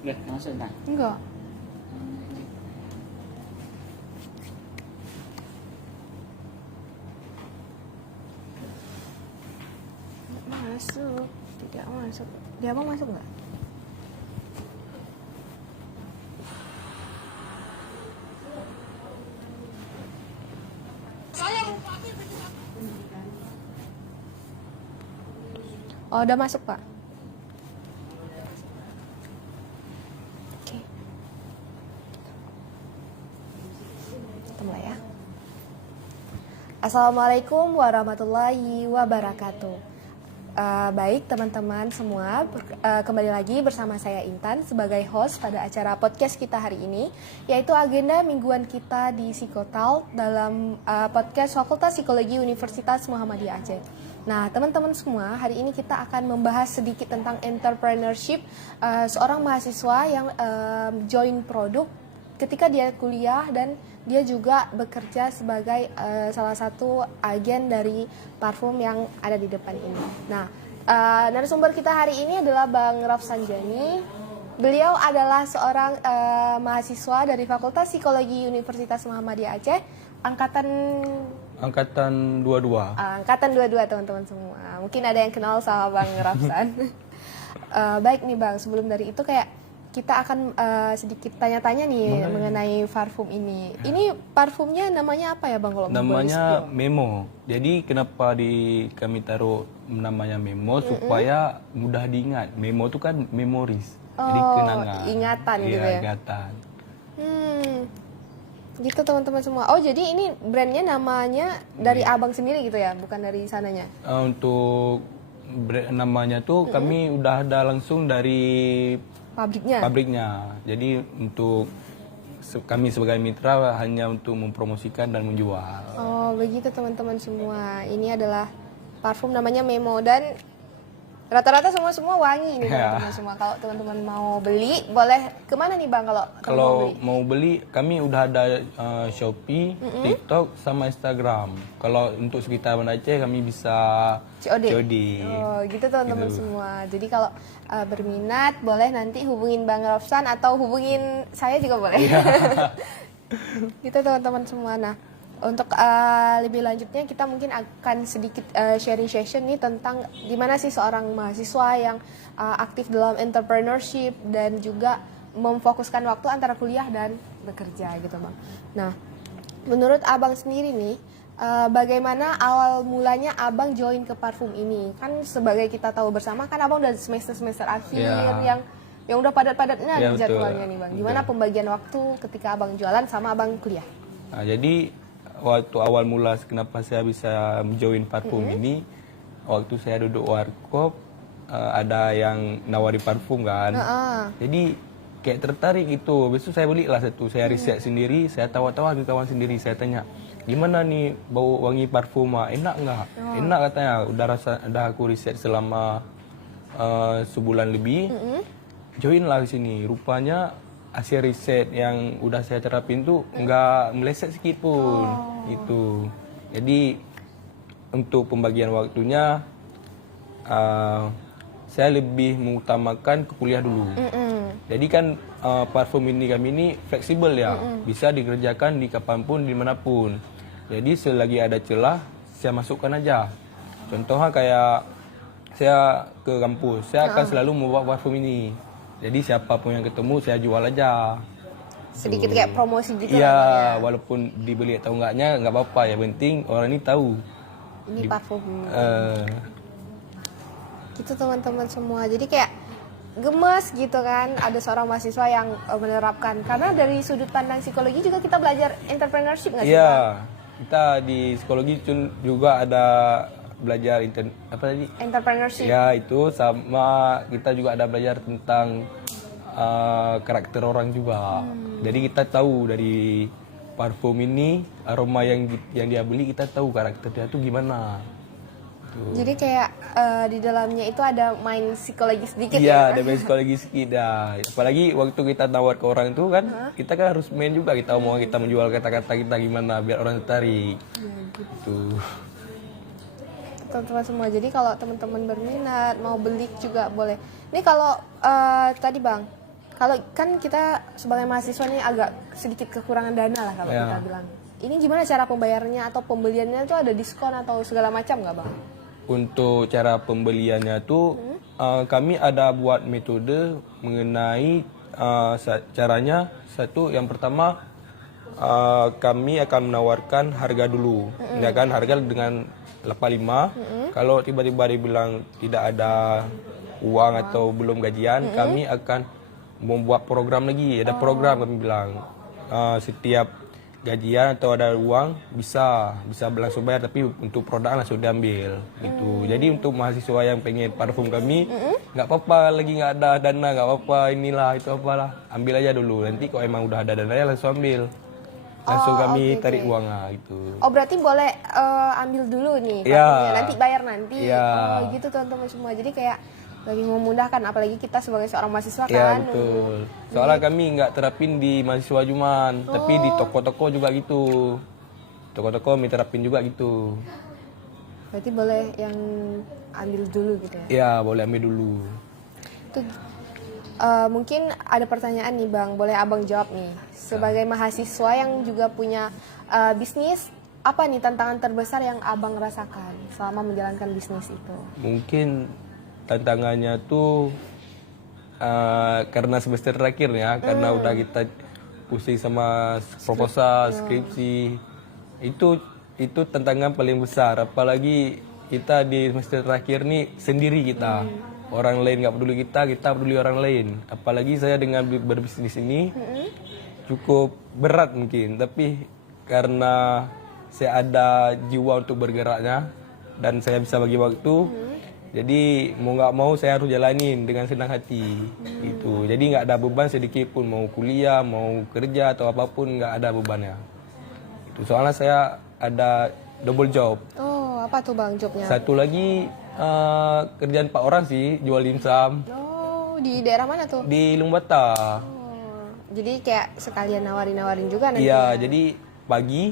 Udah masuk nah. Enggak. Masuk. Tidak masuk. Dia mau masuk nggak? Oh, udah masuk, Pak. Oke. Kita mulai ya. Assalamualaikum warahmatullahi wabarakatuh. Baik teman-teman semua, kembali lagi bersama saya Intan sebagai host pada acara podcast kita hari ini, yaitu agenda mingguan kita di Psikotalk dalam podcast Fakultas Psikologi Universitas Muhammadiyah Aceh. Nah, teman-teman semua, hari ini kita akan membahas sedikit tentang entrepreneurship, seorang mahasiswa yang join produk ketika dia kuliah dan dia juga bekerja sebagai salah satu agen dari parfum yang ada di depan ini. Nah, narasumber kita hari ini adalah Bang Rafsan Jani. Beliau adalah seorang mahasiswa dari Fakultas Psikologi Universitas Muhammadiyah Aceh, angkatan 22. Angkatan 22 teman-teman semua. Mungkin ada yang kenal sama Bang Rafsan. Baik nih Bang, sebelum dari itu kayak kita akan sedikit tanya-tanya nih mengenai parfum ini. Ini parfumnya namanya apa ya Bang kalau Namanya Memo. Jadi kenapa kami taruh namanya Memo supaya mudah diingat. Memo itu kan memories. Jadi kenangan. Ingatan gitu ya. Ingatan. Gitu teman-teman semua. Oh, jadi ini brandnya namanya dari Abang sendiri gitu ya, bukan dari sananya? Untuk brand namanya tuh kami udah ada langsung dari pabriknya. Jadi untuk kami sebagai mitra hanya untuk mempromosikan dan menjual. Oh, begitu teman-teman semua. Ini adalah parfum namanya Memo dan rata-rata semua wangi nih teman-teman semua. Kalau teman-teman mau beli, boleh kemana nih Bang kalau mau beli? Kami udah ada Shopee, TikTok, sama Instagram. Kalau untuk sekitar Banda Aceh kami bisa COD. Oh, gitu teman-teman semua. Jadi kalau berminat boleh nanti hubungin Bang Rafsan atau hubungin saya juga boleh. Gitu teman-teman semua. Nah, untuk lebih lanjutnya kita mungkin akan sedikit sharing session nih tentang gimana sih seorang mahasiswa yang aktif dalam entrepreneurship dan juga memfokuskan waktu antara kuliah dan bekerja gitu Bang. Nah, menurut Abang sendiri nih, bagaimana awal mulanya Abang join ke parfum ini? Kan sebagai kita tahu bersama kan Abang udah semester akhir yang udah padat-padatnya jadwalnya nih Bang. Gimana pembagian waktu ketika Abang jualan sama Abang kuliah? Nah, jadi waktu awal mula kenapa saya bisa join parfum ini, waktu saya duduk warkop ada yang nawari parfum kan, jadi kayak tertarik gitu. Besok saya belilah satu, saya riset sendiri, saya tawa-tawa ke kawan sendiri, saya tanya gimana nih bau wangi parfum, enak nggak? Enak katanya. Udah aku riset selama sebulan lebih, join lah di sini. Rupanya hasil riset yang udah saya terapin tuh nggak meleset sedikit pun gitu. Jadi untuk pembagian waktunya saya lebih mengutamakan ke kuliah dulu. Jadi kan parfum ini kami ini fleksibel ya, bisa dikerjakan di kapanpun, dimanapun. Jadi selagi ada celah saya masukkan aja. Contohnya kayak saya ke kampus, saya akan selalu membawa parfum ini. Jadi siapapun yang ketemu saya jual aja. Sedikit kayak promosi gitu Iya, walaupun dibeli atau enggaknya nggak apa-apa, ya penting orang ini tahu. Ini parfum. Gitu teman-teman semua. Jadi kayak gemes gitu kan, ada seorang mahasiswa yang menerapkan. Karena dari sudut pandang psikologi juga kita belajar entrepreneurship nggak sih? Iya, kita di psikologi juga ada belajar entrepreneurship. Ya, itu sama kita juga ada belajar tentang karakter orang juga. Jadi kita tahu dari parfum ini, aroma yang dia beli, kita tahu karakter dia tuh gimana. Tuh. Jadi kayak di dalamnya itu ada main psikologi sedikit ya? Iya, ada main psikologi sedikit ya. Apalagi waktu kita nawar ke orang itu kan, kita kan harus main juga, kita mau kita menjual kata-kata kita gimana biar orang tertarik. Gitu. Teman-teman semua, jadi kalau teman-teman berminat mau beli juga boleh. Ini kalau tadi Bang, Kalau kan kita sebagai mahasiswa nih agak sedikit kekurangan dana lah kalau kita bilang. Ini gimana cara pembayarannya atau pembeliannya tuh ada diskon atau segala macam nggak Bang? Untuk cara pembeliannya tuh kami ada buat metode mengenai caranya. Satu, yang pertama kami akan menawarkan harga dulu. Ya kan, harga dengan 85. Kalau tiba-tiba dibilang tidak ada uang atau belum gajian, kami akan membuat program lagi. Ada program kami bilang setiap gajian atau ada uang bisa langsung bayar, tapi untuk produk langsung diambil gitu. Jadi untuk mahasiswa yang pengen parfum kami nggak apa-apa, lagi nggak ada dana nggak apa-apa, inilah itu apalah, ambil aja dulu. Nanti kalau emang udah ada dana ya langsung ambil, langsung kami tarik uangnya gitu. Oh berarti boleh ambil dulu nih parfumnya, nanti bayar nanti. Oh gitu teman-teman semua. Jadi kayak lebih memudahkan, apalagi kita sebagai seorang mahasiswa kan. Iya betul. Soalnya kami nggak terapin di mahasiswa cuman, tapi di toko-toko juga gitu. Toko-toko kami terapin juga gitu. Berarti boleh yang ambil dulu gitu ya? Iya boleh ambil dulu. Tuh, mungkin ada pertanyaan nih Bang, boleh Abang jawab nih. Sebagai mahasiswa yang juga punya bisnis, apa nih tantangan terbesar yang Abang rasakan selama menjalankan bisnis itu? Mungkin tantangannya tuh karena semester terakhir ya, karena udah kita pusing sama proposal, skripsi, itu tantangan paling besar. Apalagi kita di semester terakhir nih sendiri kita, orang lain nggak peduli kita peduli orang lain. Apalagi saya dengan berbisnis ini cukup berat mungkin, tapi karena saya ada jiwa untuk bergeraknya dan saya bisa bagi waktu. Jadi mau nggak mau saya harus jalanin dengan senang hati gitu. Jadi nggak ada beban sedikit pun, mau kuliah, mau kerja atau apapun nggak ada bebannya. Itu soalnya saya ada double job. Oh apa tuh Bang jobnya? Satu lagi kerjaan 4 orang sih, jual dimsum. Oh di daerah mana tuh? Di Lumbata. Oh, jadi kayak sekalian nawarin juga nanti. Iya, jadi pagi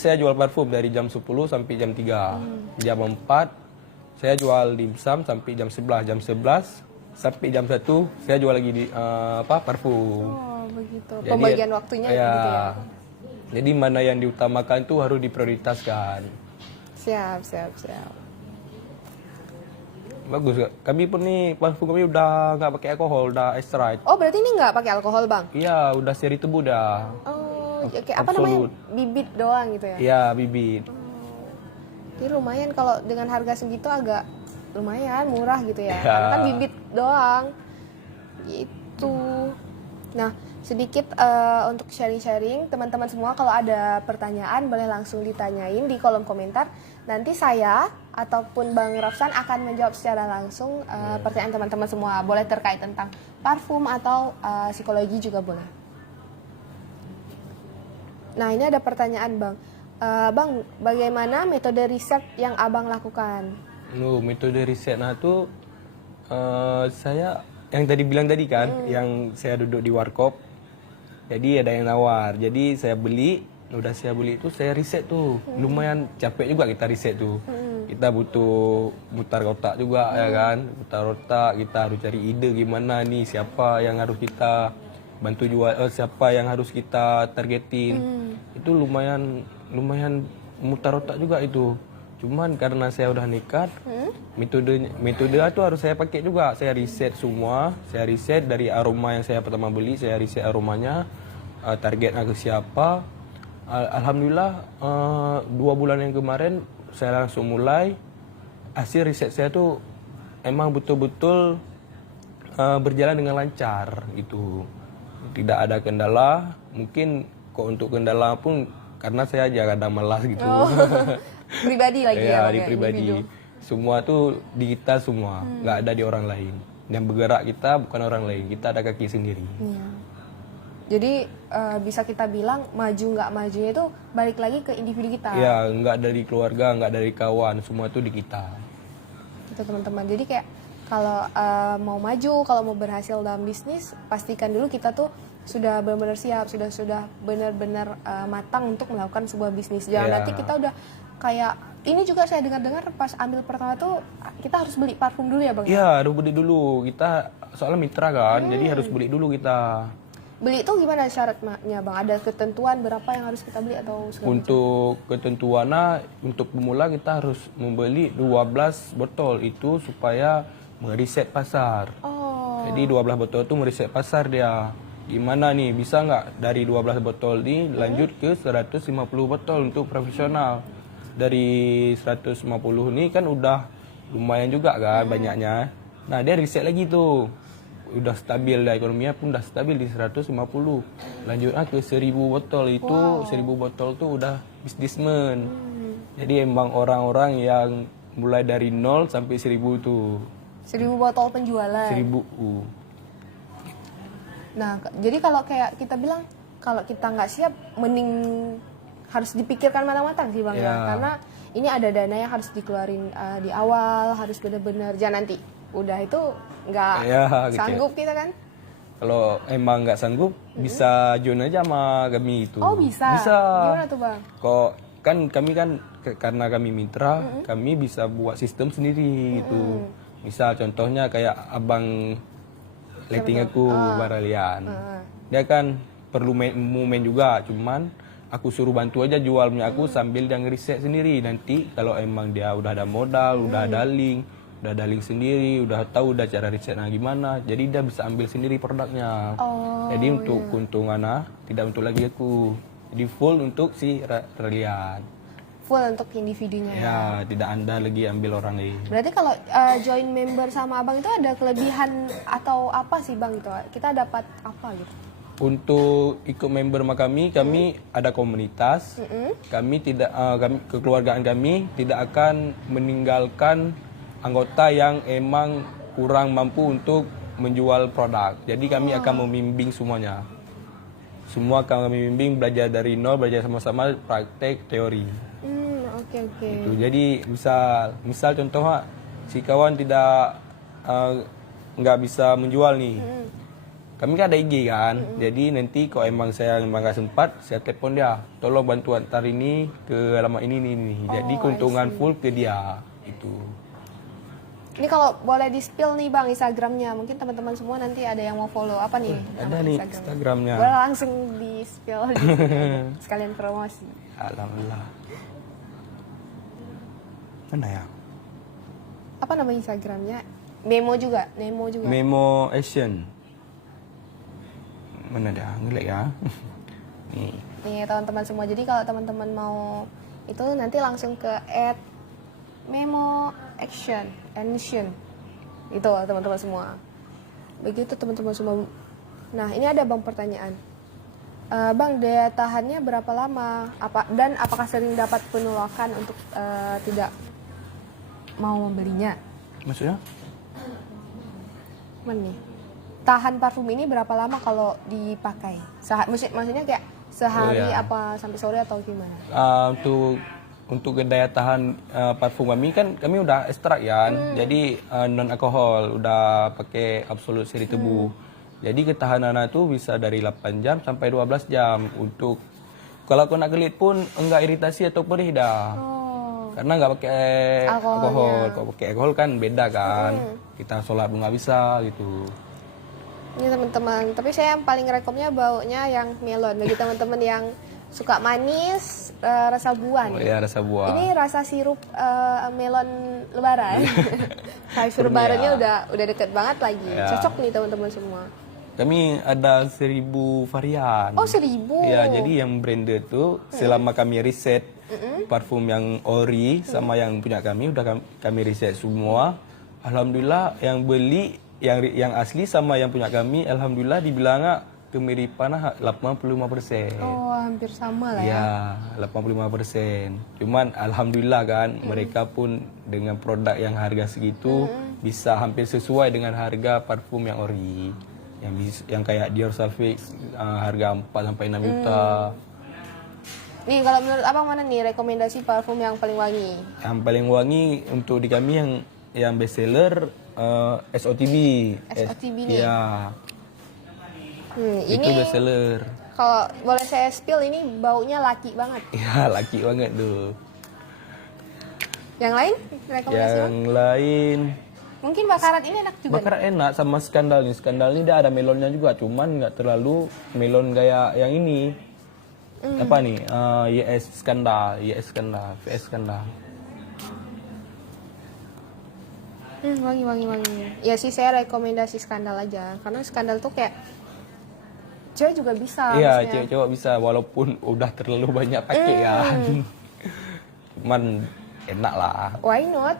saya jual parfum dari jam 10 sampai jam 3. Jam 4 saya jual dimsum sampai jam 11. Jam 11 sampai jam 1 saya jual lagi di parfum. Oh, begitu. Jadi, pembagian waktunya gitu ya. Jadi mana yang diutamakan tuh harus diprioritaskan. Siap. Bagus. Kami pun nih parfum kami udah nggak pakai alkohol, udah extra. Oh, berarti ini nggak pakai alkohol, Bang? Iya, udah seri tebu dah. Oh, kayak apa namanya? Bibit doang gitu ya? Iya, bibit. Jadi lumayan kalau dengan harga segitu agak lumayan murah gitu ya. Ya. Karena kan bibit doang. Gitu. Nah, sedikit untuk sharing-sharing teman-teman semua, kalau ada pertanyaan boleh langsung ditanyain di kolom komentar. Nanti saya ataupun Bang Rafsan akan menjawab secara langsung pertanyaan teman-teman semua. Boleh terkait tentang parfum atau psikologi juga boleh. Nah, ini ada pertanyaan Bang. Bang, bagaimana metode riset yang Abang lakukan? Metode risetnya tuh saya yang tadi bilang tadi kan, yang saya duduk di warkop. Jadi ada yang nawar. Jadi saya beli, udah saya beli itu saya riset tuh. Lumayan capek juga kita riset tuh. Kita butuh mutar otak juga ya kan. Mutar otak, kita harus cari ide gimana nih, siapa yang harus kita bantu jual, siapa yang harus kita targetin. Itu lumayan mutar otak juga itu. Cuman karena saya udah nekat, metode itu harus saya pakai juga. Saya riset semua, saya riset dari aroma yang saya pertama beli, saya riset aromanya, targetnya ke siapa. Alhamdulillah 2 bulan yang kemarin saya langsung mulai. Hasil riset saya tuh emang betul-betul berjalan dengan lancar gitu. Tidak ada kendala, mungkin kok untuk kendala pun karena saya aja ada malas gitu. Oh, pribadi lagi ya? Di pribadi. Individu. Semua tuh di kita semua, nggak ada di orang lain. Yang bergerak kita bukan orang lain, kita ada kaki sendiri. Iya. Jadi bisa kita bilang maju nggak majunya itu balik lagi ke individu kita. Iya, nggak dari keluarga, nggak dari kawan, semua itu di kita. Itu teman-teman. Jadi kayak kalau mau maju, kalau mau berhasil dalam bisnis, pastikan dulu kita tuh sudah benar-benar siap, sudah benar-benar matang untuk melakukan sebuah bisnis. Jangan nanti kita udah kayak, ini juga saya dengar-dengar pas ambil pertama tuh kita harus beli parfum dulu ya Bang? Iya, harus beli dulu. Kita soalnya mitra kan, jadi harus beli dulu kita. Beli itu gimana syaratnya Bang? Ada ketentuan berapa yang harus kita beli atau segala Untuk ketentuannya, untuk pemula kita harus membeli 12 botol itu supaya meriset pasar. Oh. Jadi 12 botol itu meriset pasar dia. Gimana nih, bisa nggak dari 12 botol ini lanjut ke 150 botol untuk profesional. Dari 150 ini kan udah lumayan juga kan banyaknya. Nah dia riset lagi tuh. Udah stabil lah, ekonominya pun udah stabil di 150. Lanjutnya ke 1000 botol itu, 1000 botol tuh udah bisnismen. Jadi emang orang-orang yang mulai dari 0 sampai 1000 tuh. 1000 botol penjualan. 1000. Nah, jadi kalau kayak kita bilang kalau kita nggak siap, mending harus dipikirkan matang-matang sih Bang ya. Karena ini ada dana yang harus dikeluarin di awal, harus benar-benar jangan nanti udah itu nggak sanggup kita kan. Kalau emang nggak sanggup, bisa join aja sama kami itu. Oh bisa? Bisa. Gimana tuh Bang? Kok kan kami kan karena kami mitra, kami bisa buat sistem sendiri gitu. Misal contohnya kayak abang letting aku Baralian. Dia kan perlu main juga, cuman aku suruh bantu aja jual punya aku sambil dia ngeriset sendiri. Nanti kalau emang dia udah ada modal, udah ada link sendiri, udah tahu udah cara risetnya gimana, jadi dia bisa ambil sendiri produknya. Jadi untuk keuntungannya tidak untuk lagi aku, jadi full untuk si Ralian. Full untuk individunya ya. Tidak anda lagi ambil orang lain. Berarti kalau join member sama abang itu ada kelebihan atau apa sih Bang itu? Kita dapat apa gitu? Untuk ikut member sama kami ada komunitas. Kami tidak, kekeluargaan kami tidak akan meninggalkan anggota yang emang kurang mampu untuk menjual produk. Jadi kami akan membimbing semuanya. Semua akan membimbing, belajar dari nol, belajar sama-sama praktek teori. Oke. Gitu. Jadi misal contohnya si kawan tidak nggak bisa menjual nih. Kami kan ada IG kan, jadi nanti kalau emang saya nggak sempat, saya telepon dia, tolong bantu antar ini ke alamat ini. Jadi keuntungan full ke dia itu. Ini kalau boleh di-spill nih Bang Instagramnya, mungkin teman-teman semua nanti ada yang mau follow apa nih? Ada nih Instagramnya. Boleh langsung di-spill sekalian promosi. Alhamdulillah. Mana ya? Apa nama Instagramnya? Memo juga. Memo Action. Mana dah? Ngelek ya. Nih teman-teman semua. Jadi kalau teman-teman mau itu nanti langsung ke @memo action. Itu teman-teman semua. Begitu teman-teman semua. Nah, ini ada Bang pertanyaan. Bang, daya tahannya berapa lama? Dan apakah sering dapat penolakan untuk tidak mau membelinya? Maksudnya? Mana nih? Tahan parfum ini berapa lama kalau dipakai? Maksudnya kayak sehari apa sampai sore atau gimana? Untuk daya tahan parfum kami udah ekstrak ya, jadi non alkohol, udah pakai absolut seri tebu. Jadi ketahanannya itu bisa dari 8 jam sampai 12 jam. Untuk kalau aku nak gelit pun enggak iritasi atau perih dah. Karena nggak pakai alkohol. Kalau pakai alkohol kan beda kan. Kita sholat pun nggak bisa gitu. Ini teman-teman, tapi saya yang paling rekomnya baunya yang melon. Bagi teman-teman yang suka manis, rasa buah nih. Iya, rasa buah. Ini rasa sirup melon lebaran. Sirup lebarannya udah deket banget lagi. Cocok nih teman-teman semua. Kami ada 1000 varian. Oh, 1000? Ya, jadi yang branded tuh selama kami riset parfum yang ori sama yang punya kami, udah kami riset semua. Alhamdulillah yang beli, yang asli sama yang punya kami, alhamdulillah dibilangnya kemiripan 85%. Oh, hampir sama lah ya. Ya, 85%. Cuman alhamdulillah kan mereka pun dengan produk yang harga segitu bisa hampir sesuai dengan harga parfum yang ori. Yang kayak Dior Salvix harga 4 sampai 6 juta. Nih, kalau menurut Abang mana nih rekomendasi parfum yang paling wangi? Yang paling wangi untuk di kami yang best seller SOTB. SOTB nih. Ya. Ini itu best seller. Kalau boleh saya spill, ini baunya laki banget. Ya, laki banget tuh. Yang lain rekomendasi? Yang lain Mungkin bakaran ini enak juga. Bakaran enak sama skandal nih. Skandal ini dia ada melonnya juga, cuman nggak terlalu melon gaya yang ini. Apa nih? YS skandal, VS skandal. Wangi. Ya sih saya rekomendasi skandal aja, karena skandal tuh kayak cewek juga bisa. Iya, cewek bisa walaupun udah terlalu banyak pakai kan. Cuman enak lah. Why not?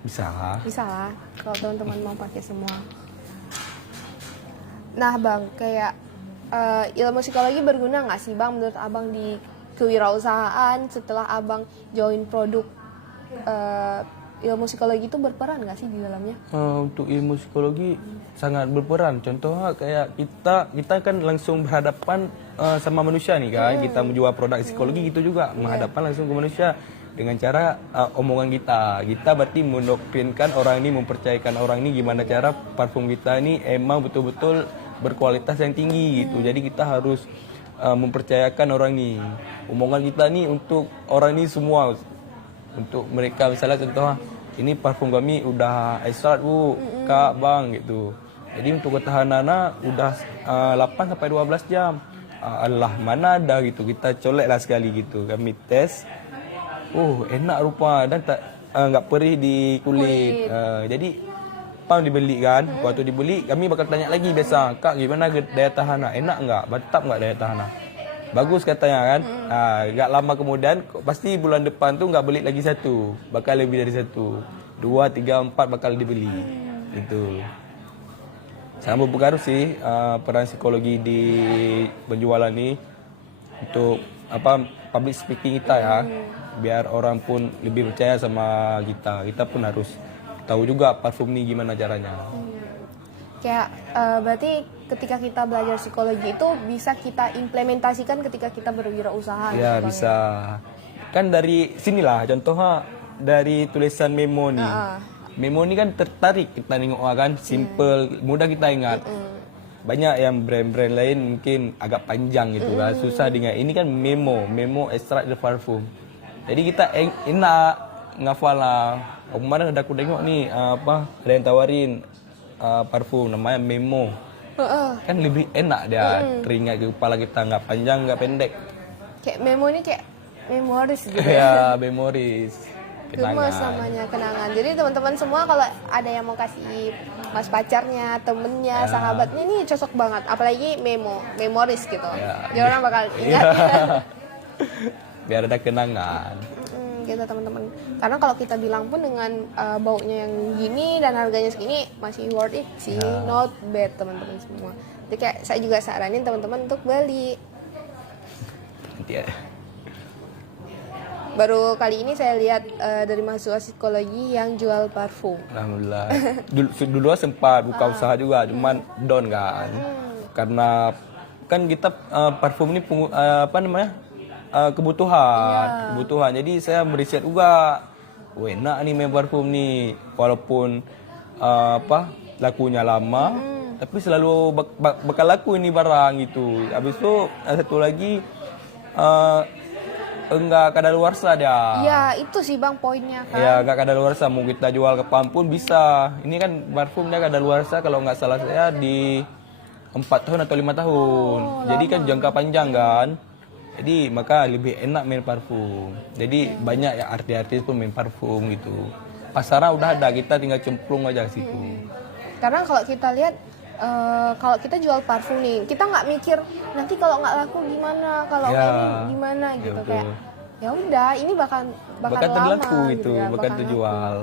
Bisa lah kalau teman-teman mau pakai semua. Nah bang, kayak ilmu psikologi berguna nggak sih bang menurut abang di kewirausahaan setelah abang join produk? Ilmu psikologi itu berperan nggak sih di dalamnya? Untuk ilmu psikologi sangat berperan. Contohnya kayak kita kan langsung berhadapan sama manusia nih kan. Kita menjual produk psikologi gitu juga menghadapkan langsung ke manusia dengan cara omongan kita. Kita berarti mendoktrinkan orang ini, mempercayakan orang ini gimana cara parfum kita ini emang betul-betul berkualitas yang tinggi gitu. Jadi kita harus mempercayakan orang ini. Omongan kita nih untuk orang ini semua. Untuk mereka misalnya contohnya ini parfum kami udah ekstrak bu, kak, bang gitu. Jadi untuk ketahanannya udah 8 sampai 12 jam. Allah mana ada gitu, kita colek lah sekali gitu. Kami tes, enak rupa dan tak nggak perih di kulit. Jadi pam dibeli kan, waktu dibeli kami bakal tanya lagi biasa, kak gimana daya tahannya, enak nggak, mantap nggak daya tahannya. Bagus katanya kan. Gak lama kemudian pasti bulan depan tuh nggak beli lagi satu, bakal lebih dari satu, 2, 3, 4 bakal dibeli. Itu sangat berpengaruh sih peran psikologi di penjualan ini untuk public speaking kita ya, biar orang pun lebih percaya sama kita. Kita pun harus tahu juga parfum ini gimana caranya. Kayak berarti ketika kita belajar psikologi itu bisa kita implementasikan ketika kita berwirausaha. Ya gitu, bisa. Kan dari sinilah contohnya dari tulisan memo nih. Memo ini kan tertarik kita nengok kan, simple, mudah kita ingat. Banyak yang brand-brand lain mungkin agak panjang gitu kan, susah diingat. Ini kan memo extract the parfum. Jadi kita enak ngafal lah. Kemarin ada aku tengok nih ada yang tawarin parfum namanya Memo. Kan lebih enak dia, teringat ke kepala kita, nggak panjang nggak pendek. Kayak Memo ini kayak memoris gitu ya. Memoris, Gemas namanya, kenangan. Jadi teman-teman semua kalau ada yang mau kasih mas pacarnya, temennya, sahabatnya, ini cocok banget. Apalagi memoris gitu. Jadi orang bakal ingat. Biar ada kenangan. Gitu teman-teman. Karena kalau kita bilang pun dengan baunya yang gini dan harganya segini masih worth it sih, not bad teman-teman semua. Jadi kayak saya juga saranin teman-teman untuk beli. Nanti ya. Baru kali ini saya lihat dari mahasiswa psikologi yang jual parfum. Alhamdulillah. Dulu sempat buka usaha juga, cuman down kan. Karena kan kita parfum ini kebutuhan. Jadi saya meriset juga. Enak nih main parfum nih. Walaupun lakunya lama, tapi selalu bakal laku ini barang gitu. Habis itu satu lagi enggak kadaluarsa dia. Iya, itu sih Bang poinnya kan. Ya, enggak kadaluarsa, mau kita jual ke pun bisa. Ini kan parfumnya kadaluarsa kalau nggak salah saya di 4 tahun atau 5 tahun. Jadi kan jangka panjang kan. Jadi maka lebih enak main parfum. Jadi banyak ya artis-artis pun main parfum gitu. Pasarnya udah ada, kita tinggal cemplung aja ke situ. Karena kalau kita lihat kalau kita jual parfum nih, kita nggak mikir nanti kalau nggak laku gimana, kalau ini gimana gitu, kayak ya udah ini bakal terlaku lama, gitu, ya, bakal terjual.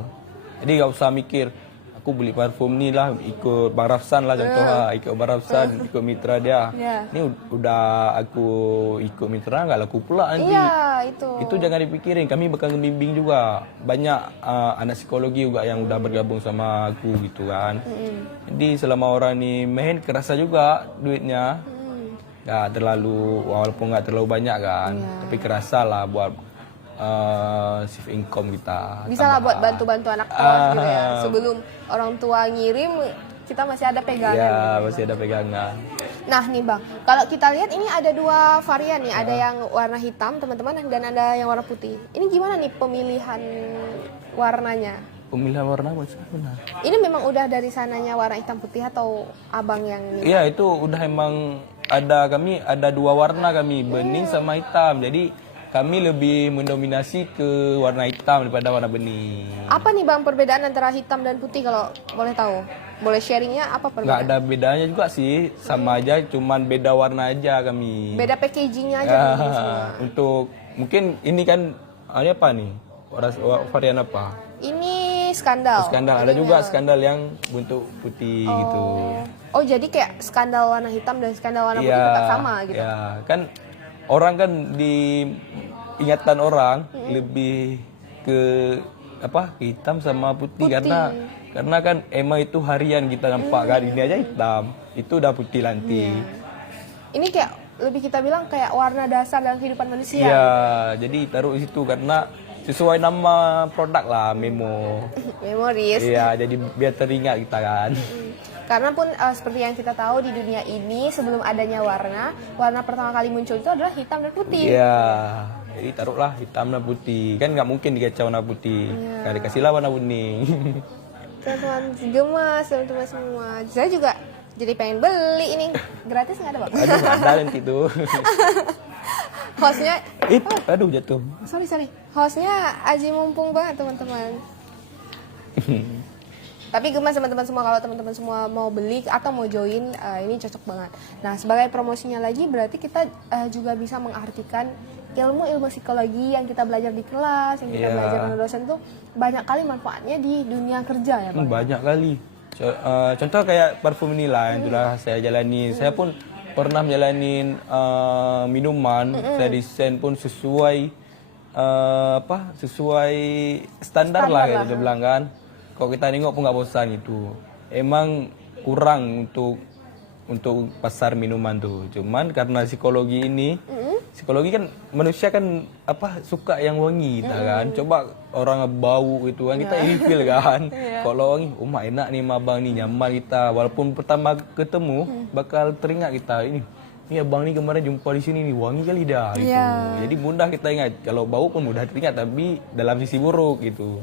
Jadi nggak usah mikir aku beli parfum nih lah ikut Bang Rafsan lah contohnya, ikut Bang Rafsan, ikut mitra dia. Ini udah aku ikut mitra nggak laku pula nanti. Itu jangan dipikirin, kami bakal ngebimbing juga. Banyak anak psikologi juga yang udah bergabung sama aku gitu kan. Jadi selama orang ini main kerasa juga duitnya. Nggak terlalu, walaupun nggak terlalu banyak kan, tapi kerasa lah buat save income kita. Bisa lah buat bantu-bantu anak kos gitu ya. Sebelum orang tua ngirim, kita masih ada pegangan. Ya, masih ada pegangan. Nah nih Bang, kalau kita lihat ini ada 2 varian nih, ada yang warna hitam teman-teman dan ada yang warna putih. Ini gimana nih pemilihan warnanya? Pemilihan warna apa sih? Benar. Ini memang udah dari sananya warna hitam putih atau abang yang ini? Iya, itu udah emang kami ada 2 warna kami, bening sama hitam. Jadi kami lebih mendominasi ke warna hitam daripada warna bening. Apa nih bang perbedaan antara hitam dan putih kalau boleh tahu? Boleh sharingnya apa perbedaan? Nggak ada bedanya juga sih, sama aja, cuman beda warna aja kami. Beda packagingnya aja Ya, mungkin semua. untuk mungkin ini kan apa nih? Varian apa? Ini skandal. Skandal, ada juga skandal yang bentuk putih gitu. Oh jadi kayak skandal warna hitam dan skandal warna putih Iya, tetap sama gitu? ya kan orang kan di ingatan orang lebih ke apa hitam sama putih. Karena kan emang itu harian kita nampak kan ini aja hitam, itu udah putih nanti. Ini kayak lebih kita bilang kayak warna dasar dalam kehidupan manusia. Iya, jadi taruh di situ karena sesuai nama produk lah, Memo. Memoris. Iya, jadi biar teringat kita kan. Karena pun seperti yang kita tahu di dunia ini sebelum adanya warna pertama kali muncul itu adalah hitam dan putih. Iya, jadi taruhlah hitam dan putih. Kan nggak mungkin dikacau warna putih. Kan dikasihlah warna kuning. Teman-teman gemas, teman-teman semua. Saya juga jadi pengen beli ini. Gratis nggak ada bang? Aduh, ada nanti tuh. Hostnya, Aduh jatuh. sorry. Hostnya aji mumpung banget teman-teman. Tapi gemas teman-teman semua, kalau teman-teman semua mau beli atau mau join, ini cocok banget. Nah, sebagai promosinya lagi berarti kita juga bisa mengartikan ilmu psikologi yang kita belajar di kelas, yang kita belajar dengan dosen tuh banyak kali manfaatnya di dunia kerja ya Pak? Banyak kali. Contoh kayak parfum inilah yang sudah saya jalani. Saya pun pernah menjalani minuman, saya desain pun sesuai sesuai standar lah ya dia bilang kan. Kalau kita nengok pun nggak bosan itu. Emang kurang untuk pasar minuman tuh. Cuman karena psikologi ini, psikologi kan manusia kan suka yang wangi kita kan. Coba orang bau itu kan kita ilfil kan. Kalau wangi, mak enak nih abang nih, nyaman kita. Walaupun pertama ketemu bakal teringat kita ini abang nih kemarin jumpa di sini nih, wangi kali dah gitu. Jadi mudah kita ingat. Kalau bau pun mudah teringat, tapi dalam sisi buruk gitu.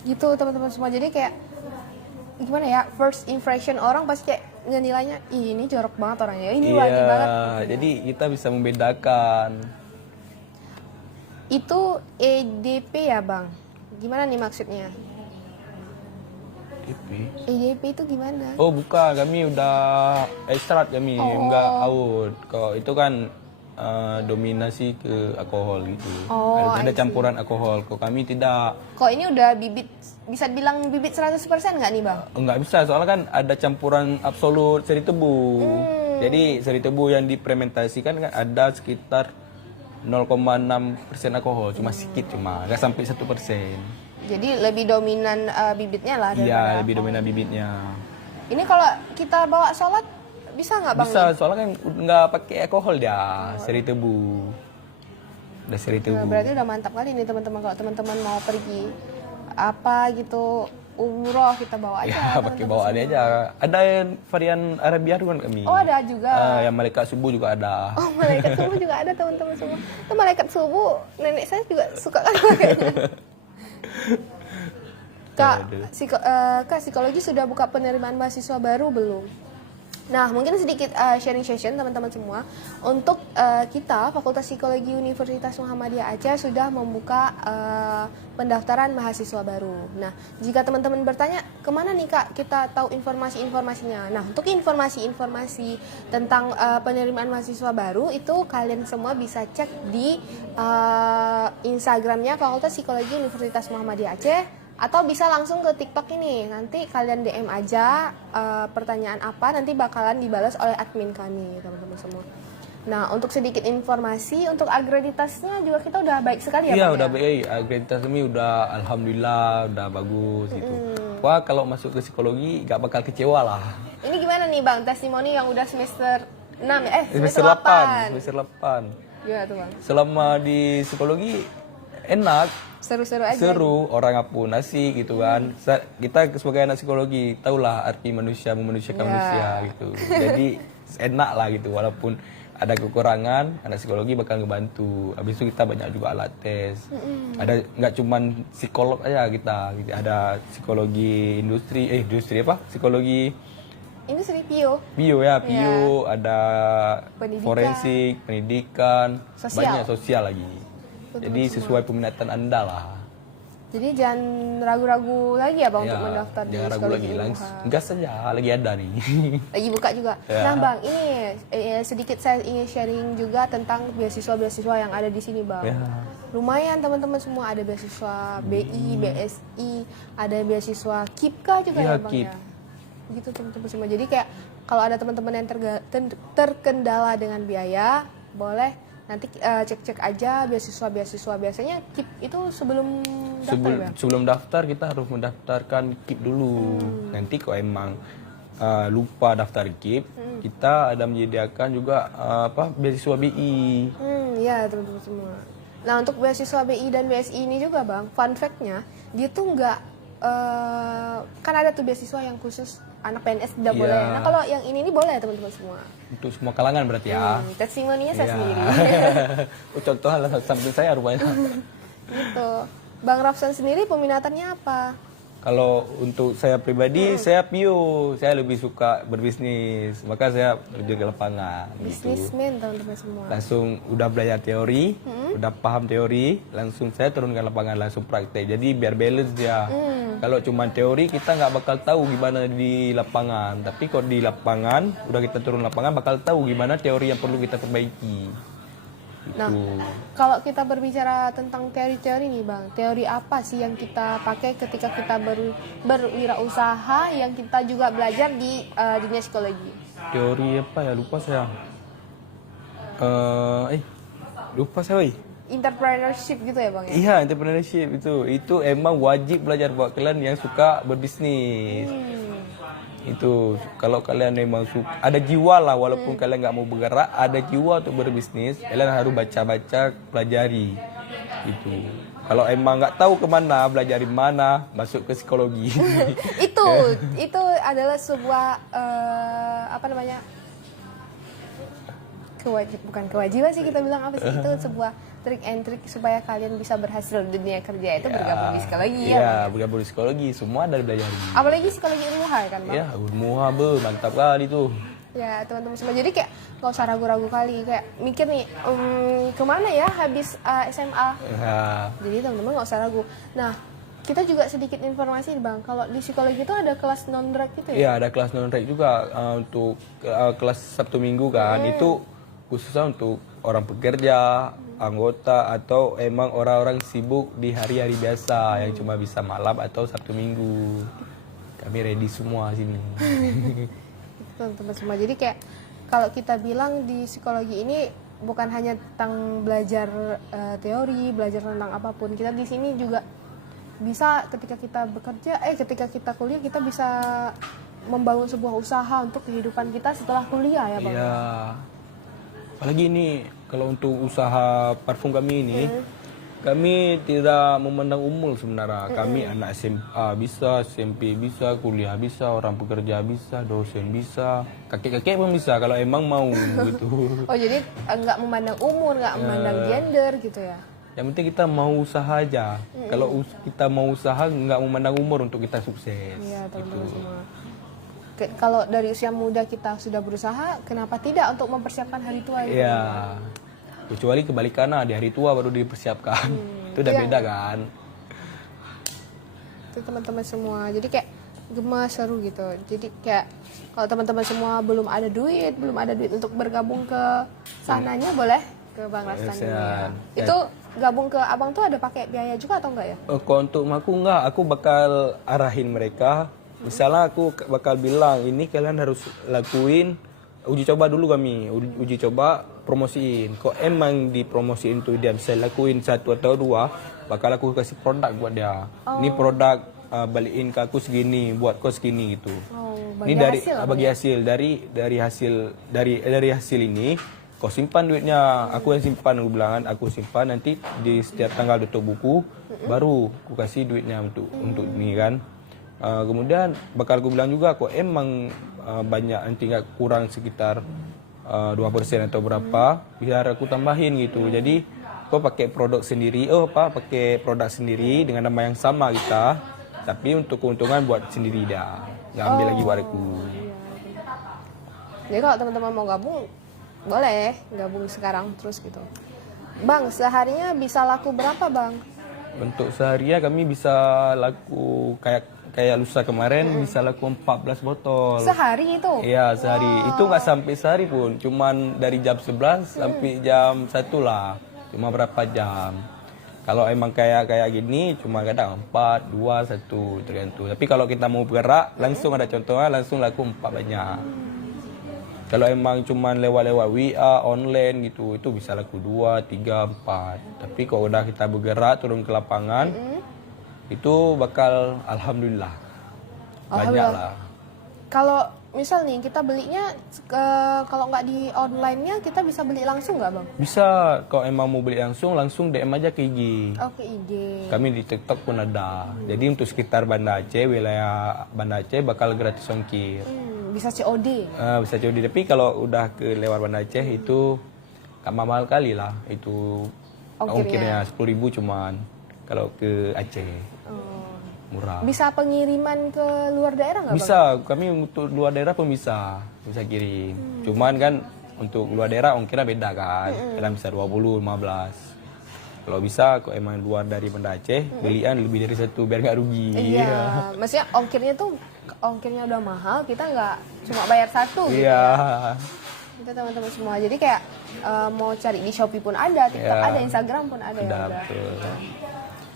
Gitu teman-teman semua, jadi kayak gimana ya, first impression orang pasti kayak nilainya, ih ini jorok banget orangnya, ini wangi banget. Jadi kita bisa membedakan. Itu EDP ya bang? Gimana nih maksudnya? EDP itu gimana? Oh bukan, kami udah ekstrak kami, enggak out. Kalau itu kan dominasi ke alkohol gitu. Ada campuran alkohol. Kok kami tidak. Kok ini udah bibit, bisa bilang bibit 100% nggak nih bang? Enggak bisa, soalnya kan ada campuran absolut seri tebu. Jadi seri tebu yang difermentasikan kan ada sekitar 0,6% alkohol, cuma sedikit, nggak sampai 1%. Jadi lebih dominan bibitnya lah. Iya, lebih dominan bibitnya. Ini kalau kita bawa sholat bisa nggak bang? Bisa, soalnya kan nggak pakai alkohol dia, seri tebu. Udah seri tebu. Nah, berarti udah mantap kali nih teman-teman, kalau teman-teman mau pergi apa gitu umroh kita bawa aja. Ya, pakai bawaan aja. Ada yang varian Arabia kan kami. Oh, ada juga. Yang malaikat subuh juga ada. Oh, malaikat subuh juga ada teman-teman semua. Itu malaikat subuh nenek saya juga suka kan pakainya. Kak, psikologi sudah buka penerimaan mahasiswa baru belum? Nah, mungkin sedikit sharing session teman-teman semua. Untuk kita, Fakultas Psikologi Universitas Muhammadiyah Aceh sudah membuka pendaftaran mahasiswa baru. Nah, jika teman-teman bertanya, kemana nih Kak kita tahu informasi-informasinya? Nah, untuk informasi-informasi tentang penerimaan mahasiswa baru, itu kalian semua bisa cek di Instagramnya Fakultas Psikologi Universitas Muhammadiyah Aceh. Atau bisa langsung ke TikTok ini, nanti kalian DM aja pertanyaan apa, nanti bakalan dibalas oleh admin kami, teman-teman semua. Nah, untuk sedikit informasi, untuk akreditasnya juga kita udah baik sekali ya Pak? Iya, udah baik. Akreditas kami udah alhamdulillah, udah bagus gitu. Wah, kalau masuk ke psikologi gak bakal kecewa lah. Ini gimana nih Bang, testimoni yang udah semester 6 ya? Semester 8. Semester 8. Gimana tuh Bang? Selama di psikologi enak. Seru-seru aja. Seru, orang apun asik gitu kan. Kita sebagai anak psikologi tahulah arti manusia memanusiakan manusia gitu. Jadi enak lah gitu, walaupun ada kekurangan, anak psikologi bakal ngebantu. Habis itu kita banyak juga alat tes. Ada nggak cuman psikolog aja kita, ada psikologi industri apa? Psikologi Industri bio. bio ya, bio, ada Pendidikan. forensik, pendidikan, Sosial. banyak sosial lagi. Jadi sesuai peminatan Anda lah. Jadi jangan ragu-ragu lagi ya Bang Ya, untuk mendaftar di jangan ragu psikologi lagi, Unmuha. langsung gas saja, lagi ada nih. Lagi buka juga. Ya. Nah Bang, ini sedikit saya ingin sharing juga tentang beasiswa-beasiswa yang ada di sini Bang. Ya. Lumayan teman-teman semua, ada beasiswa BI, BSI, ada beasiswa KIPKA juga Iya, ya Bang KIP. ya. Gitu teman-teman semua. Jadi kayak kalau ada teman-teman yang terkendala dengan biaya, boleh nanti cek-cek aja beasiswa-beasiswa. Biasanya KIP itu sebelum daftar ya? Sebelum daftar kita harus mendaftarkan KIP dulu. Nanti kok emang lupa daftar KIP, kita ada menyediakan juga beasiswa BI. Ya teman-teman semua. Nah untuk beasiswa BI dan BSI ini juga Bang, fun fact-nya dia tuh nggak kan ada tuh beasiswa yang khusus anak PNS tidak Iya. boleh. Nah kalau yang ini boleh teman-teman semua. Untuk semua kalangan berarti ya. Testimoninya saya Iya. sendiri. Oh, contoh hal samping saya rupanya. Gitu. Bang Rafsan sendiri peminatannya apa? Kalau untuk saya pribadi, saya PIO. Saya lebih suka berbisnis. Maka saya terjun ke lapangan. Gitu. Businessman teman-teman semua. Langsung udah belajar teori, udah paham teori, langsung saya turun ke lapangan, langsung praktek. Jadi biar balance dia. Kalau cuma teori kita nggak bakal tahu gimana di lapangan. Tapi kalau di lapangan, udah kita turun lapangan bakal tahu gimana teori yang perlu kita perbaiki. Nah, Gitu. kalau kita berbicara tentang teori-teori nih Bang, teori apa sih yang kita pakai ketika kita berwirausaha yang kita juga belajar di dunia psikologi? Teori apa ya? Lupa saya. Lupa saya. Woy. Entrepreneurship gitu ya Bang ya? Iya, entrepreneurship itu emang wajib belajar buat kalian yang suka berbisnis. Itu kalau kalian memang suka, ada jiwa lah walaupun kalian nggak mau bergerak, ada jiwa untuk berbisnis, kalian harus baca-baca, pelajari. Itu. Kalau emang nggak tahu kemana, belajar di mana, masuk ke psikologi. itu adalah sebuah apa namanya? Bukan kewajiban sih kita bilang, apa sih, itu sebuah trik and trik supaya kalian bisa berhasil di dunia kerja itu bergabung di psikologi ya. Iya, bergabung di psikologi, semua ada belajar. Apalagi psikologi Unmuha kan Bang? Ya, Unmuha mantap kali tuh. Ya teman-teman semua, jadi kayak nggak usah ragu-ragu kali, kayak mikir nih kemana ya habis SMA. Ya. Jadi teman-teman nggak usah ragu. Nah kita juga sedikit informasi Bang, kalau di psikologi itu ada kelas non-drag gitu ya? Iya, ada kelas non-rek juga untuk kelas Sabtu Minggu kan. Itu khususnya untuk orang pekerja, anggota, atau emang orang-orang sibuk di hari-hari biasa yang cuma bisa malam atau Sabtu Minggu. Kami ready semua sini. Teman-teman semua, jadi kayak kalau kita bilang di psikologi ini bukan hanya tentang belajar teori, belajar tentang apapun. Kita di sini juga bisa ketika kita bekerja, ketika kita kuliah, kita bisa membangun sebuah usaha untuk kehidupan kita setelah kuliah ya Bang. Iya. Apalagi ini kalau untuk usaha parfum kami ini, kami tidak memandang umur sebenarnya. Kami anak SMA bisa, SMP bisa, kuliah bisa, orang pekerja bisa, dosen bisa, kakek-kakek pun bisa kalau emang mau gitu. Oh jadi nggak memandang umur, nggak memandang gender gitu ya? Yang penting kita mau usaha aja. Kalau kita mau usaha nggak memandang umur untuk kita sukses. Iya teman-teman Gitu. semua. Kalau dari usia muda kita sudah berusaha, kenapa tidak untuk mempersiapkan hari tua ini? Iya. Kecuali kebalikannya, di hari tua baru dipersiapkan. Itu udah beda kan. Itu teman-teman semua. Jadi kayak gemas, seru gitu. Jadi kayak kalau teman-teman semua belum ada duit untuk bergabung ke sananya, boleh ke Bang Rafsan dulu ya. Itu gabung ke Abang tuh ada pakai biaya juga atau enggak ya? Kalau untuk aku enggak, aku bakal arahin mereka. Misalnya aku bakal bilang, ini kalian harus lakuin uji coba dulu kami. Uji coba, promosiin. Kok emang dipromosiin tuh dia bisa lakuin 1 atau 2, bakal aku kasih produk buat dia. Ini produk balikin ke aku segini, buat kau segini gitu. Ini dari bagi hasil, dari hasil ini kau simpan duitnya. Aku yang simpan, aku bilang, aku simpan, nanti di setiap tanggal tutup buku baru aku kasih duitnya untuk ini kan. Kemudian bakal aku bilang juga kok emang banyak nanti nggak kurang sekitar 2% atau berapa, biar aku tambahin gitu. Jadi kau pakai produk sendiri, pakai produk sendiri dengan nama yang sama kita, tapi untuk keuntungan buat sendiri dah, nggak ambil lagi buat aku. Jadi kalau teman-teman mau gabung, boleh gabung sekarang terus gitu. Bang, seharinya bisa laku berapa bang? Untuk seharinya kami bisa laku kayak lusa kemarin bisa laku 14 botol. Sehari itu? Iya, sehari. Itu nggak sampai sehari pun, cuman dari jam 11 sampai jam 1 lah. Cuma berapa jam. Kalau emang kayak gini cuma kadang 4, 2, 1 tergantung. Tapi kalau kita mau bergerak langsung ada contohnya langsung laku 4 banyak. Kalau emang cuman lewat-lewat WA online gitu, itu bisa laku 2, 3, 4. Tapi kalau udah kita bergerak turun ke lapangan, itu bakal alhamdulillah banyak lah. Kalau misal nih kita belinya kalau nggak di online-nya kita bisa beli langsung nggak bang? Bisa, kalau emang mau beli langsung DM aja ke IG. Oh, ke IG. Kami di TikTok pun ada. Jadi untuk sekitar Banda Aceh, wilayah Banda Aceh bakal gratis ongkir. Bisa COD? Bisa COD, tapi kalau udah ke lewat Banda Aceh itu gak mahal kali lah. Itu ongkirnya 10.000 cuman kalau ke Aceh. Murah. Bisa pengiriman ke luar daerah nggak bang? Bisa, kami untuk luar daerah pun bisa kirim. Cuman kan untuk luar daerah ongkirnya beda kan. Kadang bisa 20, 15. Kalau bisa, kok emang luar dari Banda Aceh, belian lebih dari 1 biar nggak rugi. Iya, maksudnya ongkirnya udah mahal, kita nggak cuma bayar 1 gitu. Iya. Itu teman-teman semua. Jadi kayak mau cari di Shopee pun ada, TikTok ada, Instagram pun ada ya. Betul.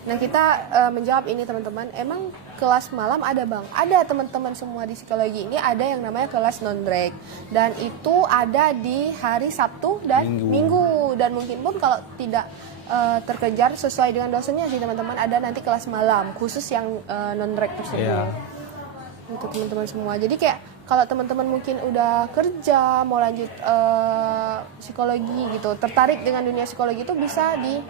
Nah kita menjawab ini teman-teman, emang kelas malam ada bang? Ada teman-teman semua di psikologi ini ada yang namanya kelas non-break. Dan itu ada di hari Sabtu dan Minggu. Dan mungkin pun kalau tidak terkejar sesuai dengan dosennya sih teman-teman, ada nanti kelas malam khusus yang non-break tersebut. Untuk teman-teman semua. Jadi kayak kalau teman-teman mungkin udah kerja, mau lanjut psikologi gitu, tertarik dengan dunia psikologi itu bisa di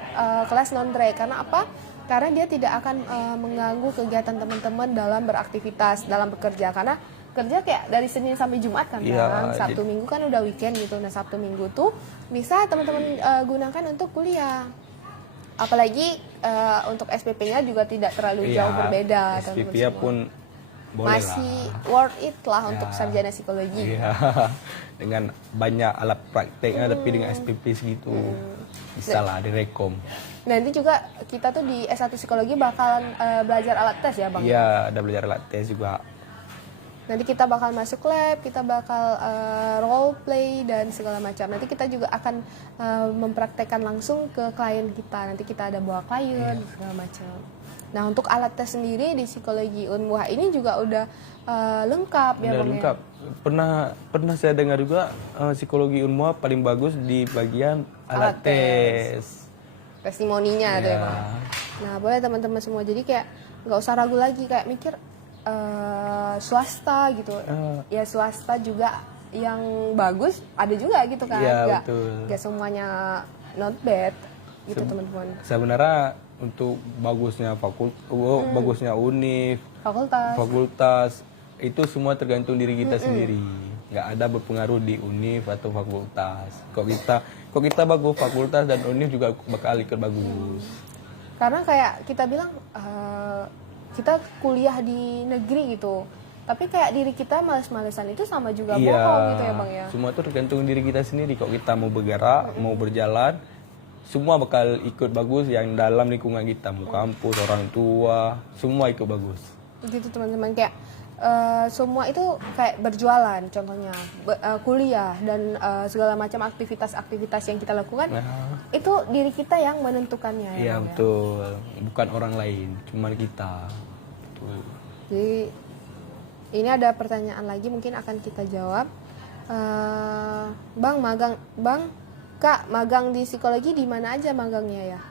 kelas non-break. Karena apa? Karena dia tidak akan mengganggu kegiatan teman-teman dalam beraktivitas, dalam bekerja. Karena kerja kayak dari Senin sampai Jumat kan, Sabtu Minggu kan udah weekend gitu. Nah Sabtu Minggu tuh bisa teman-teman gunakan untuk kuliah. Apalagi untuk SPP-nya juga tidak terlalu jauh berbeda. SPP-nya pun boleh masih worth it lah untuk sarjana psikologi. Iya. Dengan banyak alat prakteknya tapi dengan SPP segitu bisa lah direkom. Nanti juga kita tuh di S1 psikologi bakalan belajar alat tes ya bang? Iya, ada belajar alat tes juga. Nanti kita bakal masuk lab, kita bakal role play dan segala macam. Nanti kita juga akan mempraktekkan langsung ke klien kita. Nanti kita ada bawa klien segala macam. Nah untuk alat tes sendiri di psikologi Unmuha ini juga udah lengkap ya bang? Lengkap. Pernah saya dengar juga psikologi Unmuha paling bagus di bagian alat tes. Testimoninya tuh ya bang. Nah boleh teman-teman semua, jadi kayak nggak usah ragu lagi kayak mikir swasta gitu. Ya swasta juga yang bagus ada juga gitu kan. Nggak semuanya not bad gitu teman-teman. Sebenarnya untuk bagusnya bagusnya univ, fakultas itu semua tergantung diri kita sendiri. Nggak ada berpengaruh di univ atau fakultas. Kok kita bagus fakultas dan univ juga bakal ikut bagus. Karena kayak kita bilang kita kuliah di negeri gitu, tapi kayak diri kita males-malesan itu sama juga bohong gitu ya bang ya. Semua itu tergantung diri kita sendiri. Kok kita mau bergerak, mau berjalan, semua bakal ikut bagus yang dalam lingkungan kita, mau kampus, orang tua, semua ikut bagus. Gitu teman-teman, kayak semua itu kayak berjualan contohnya, kuliah dan segala macam aktivitas-aktivitas yang kita lakukan, itu diri kita yang menentukannya. Iya betul, bukan orang lain, cuma kita. Betul. Jadi ini ada pertanyaan lagi mungkin akan kita jawab. Kak, magang di psikologi di mana aja magangnya ya?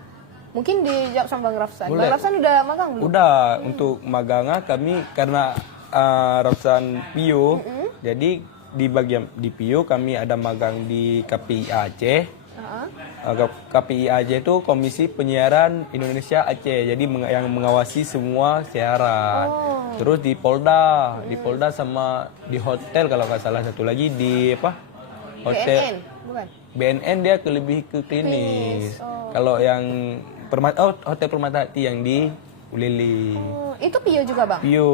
Mungkin dijawab sama Bang Rafsan. Boleh. Bang Rafsan udah magang belum? Udah, untuk magangnya kami karena Rafsan Pio, jadi di bagian di Pio kami ada magang di KPI Aceh. KPI Aceh itu Komisi Penyiaran Indonesia Aceh, jadi yang mengawasi semua siaran. Terus di Polda sama di hotel kalau nggak salah, satu lagi di BNN, bukan? BNN dia lebih ke klinis. Oh. Kalau yang Hotel Permata Hati yang di Ulili. Itu Pio juga, Bang? Pio.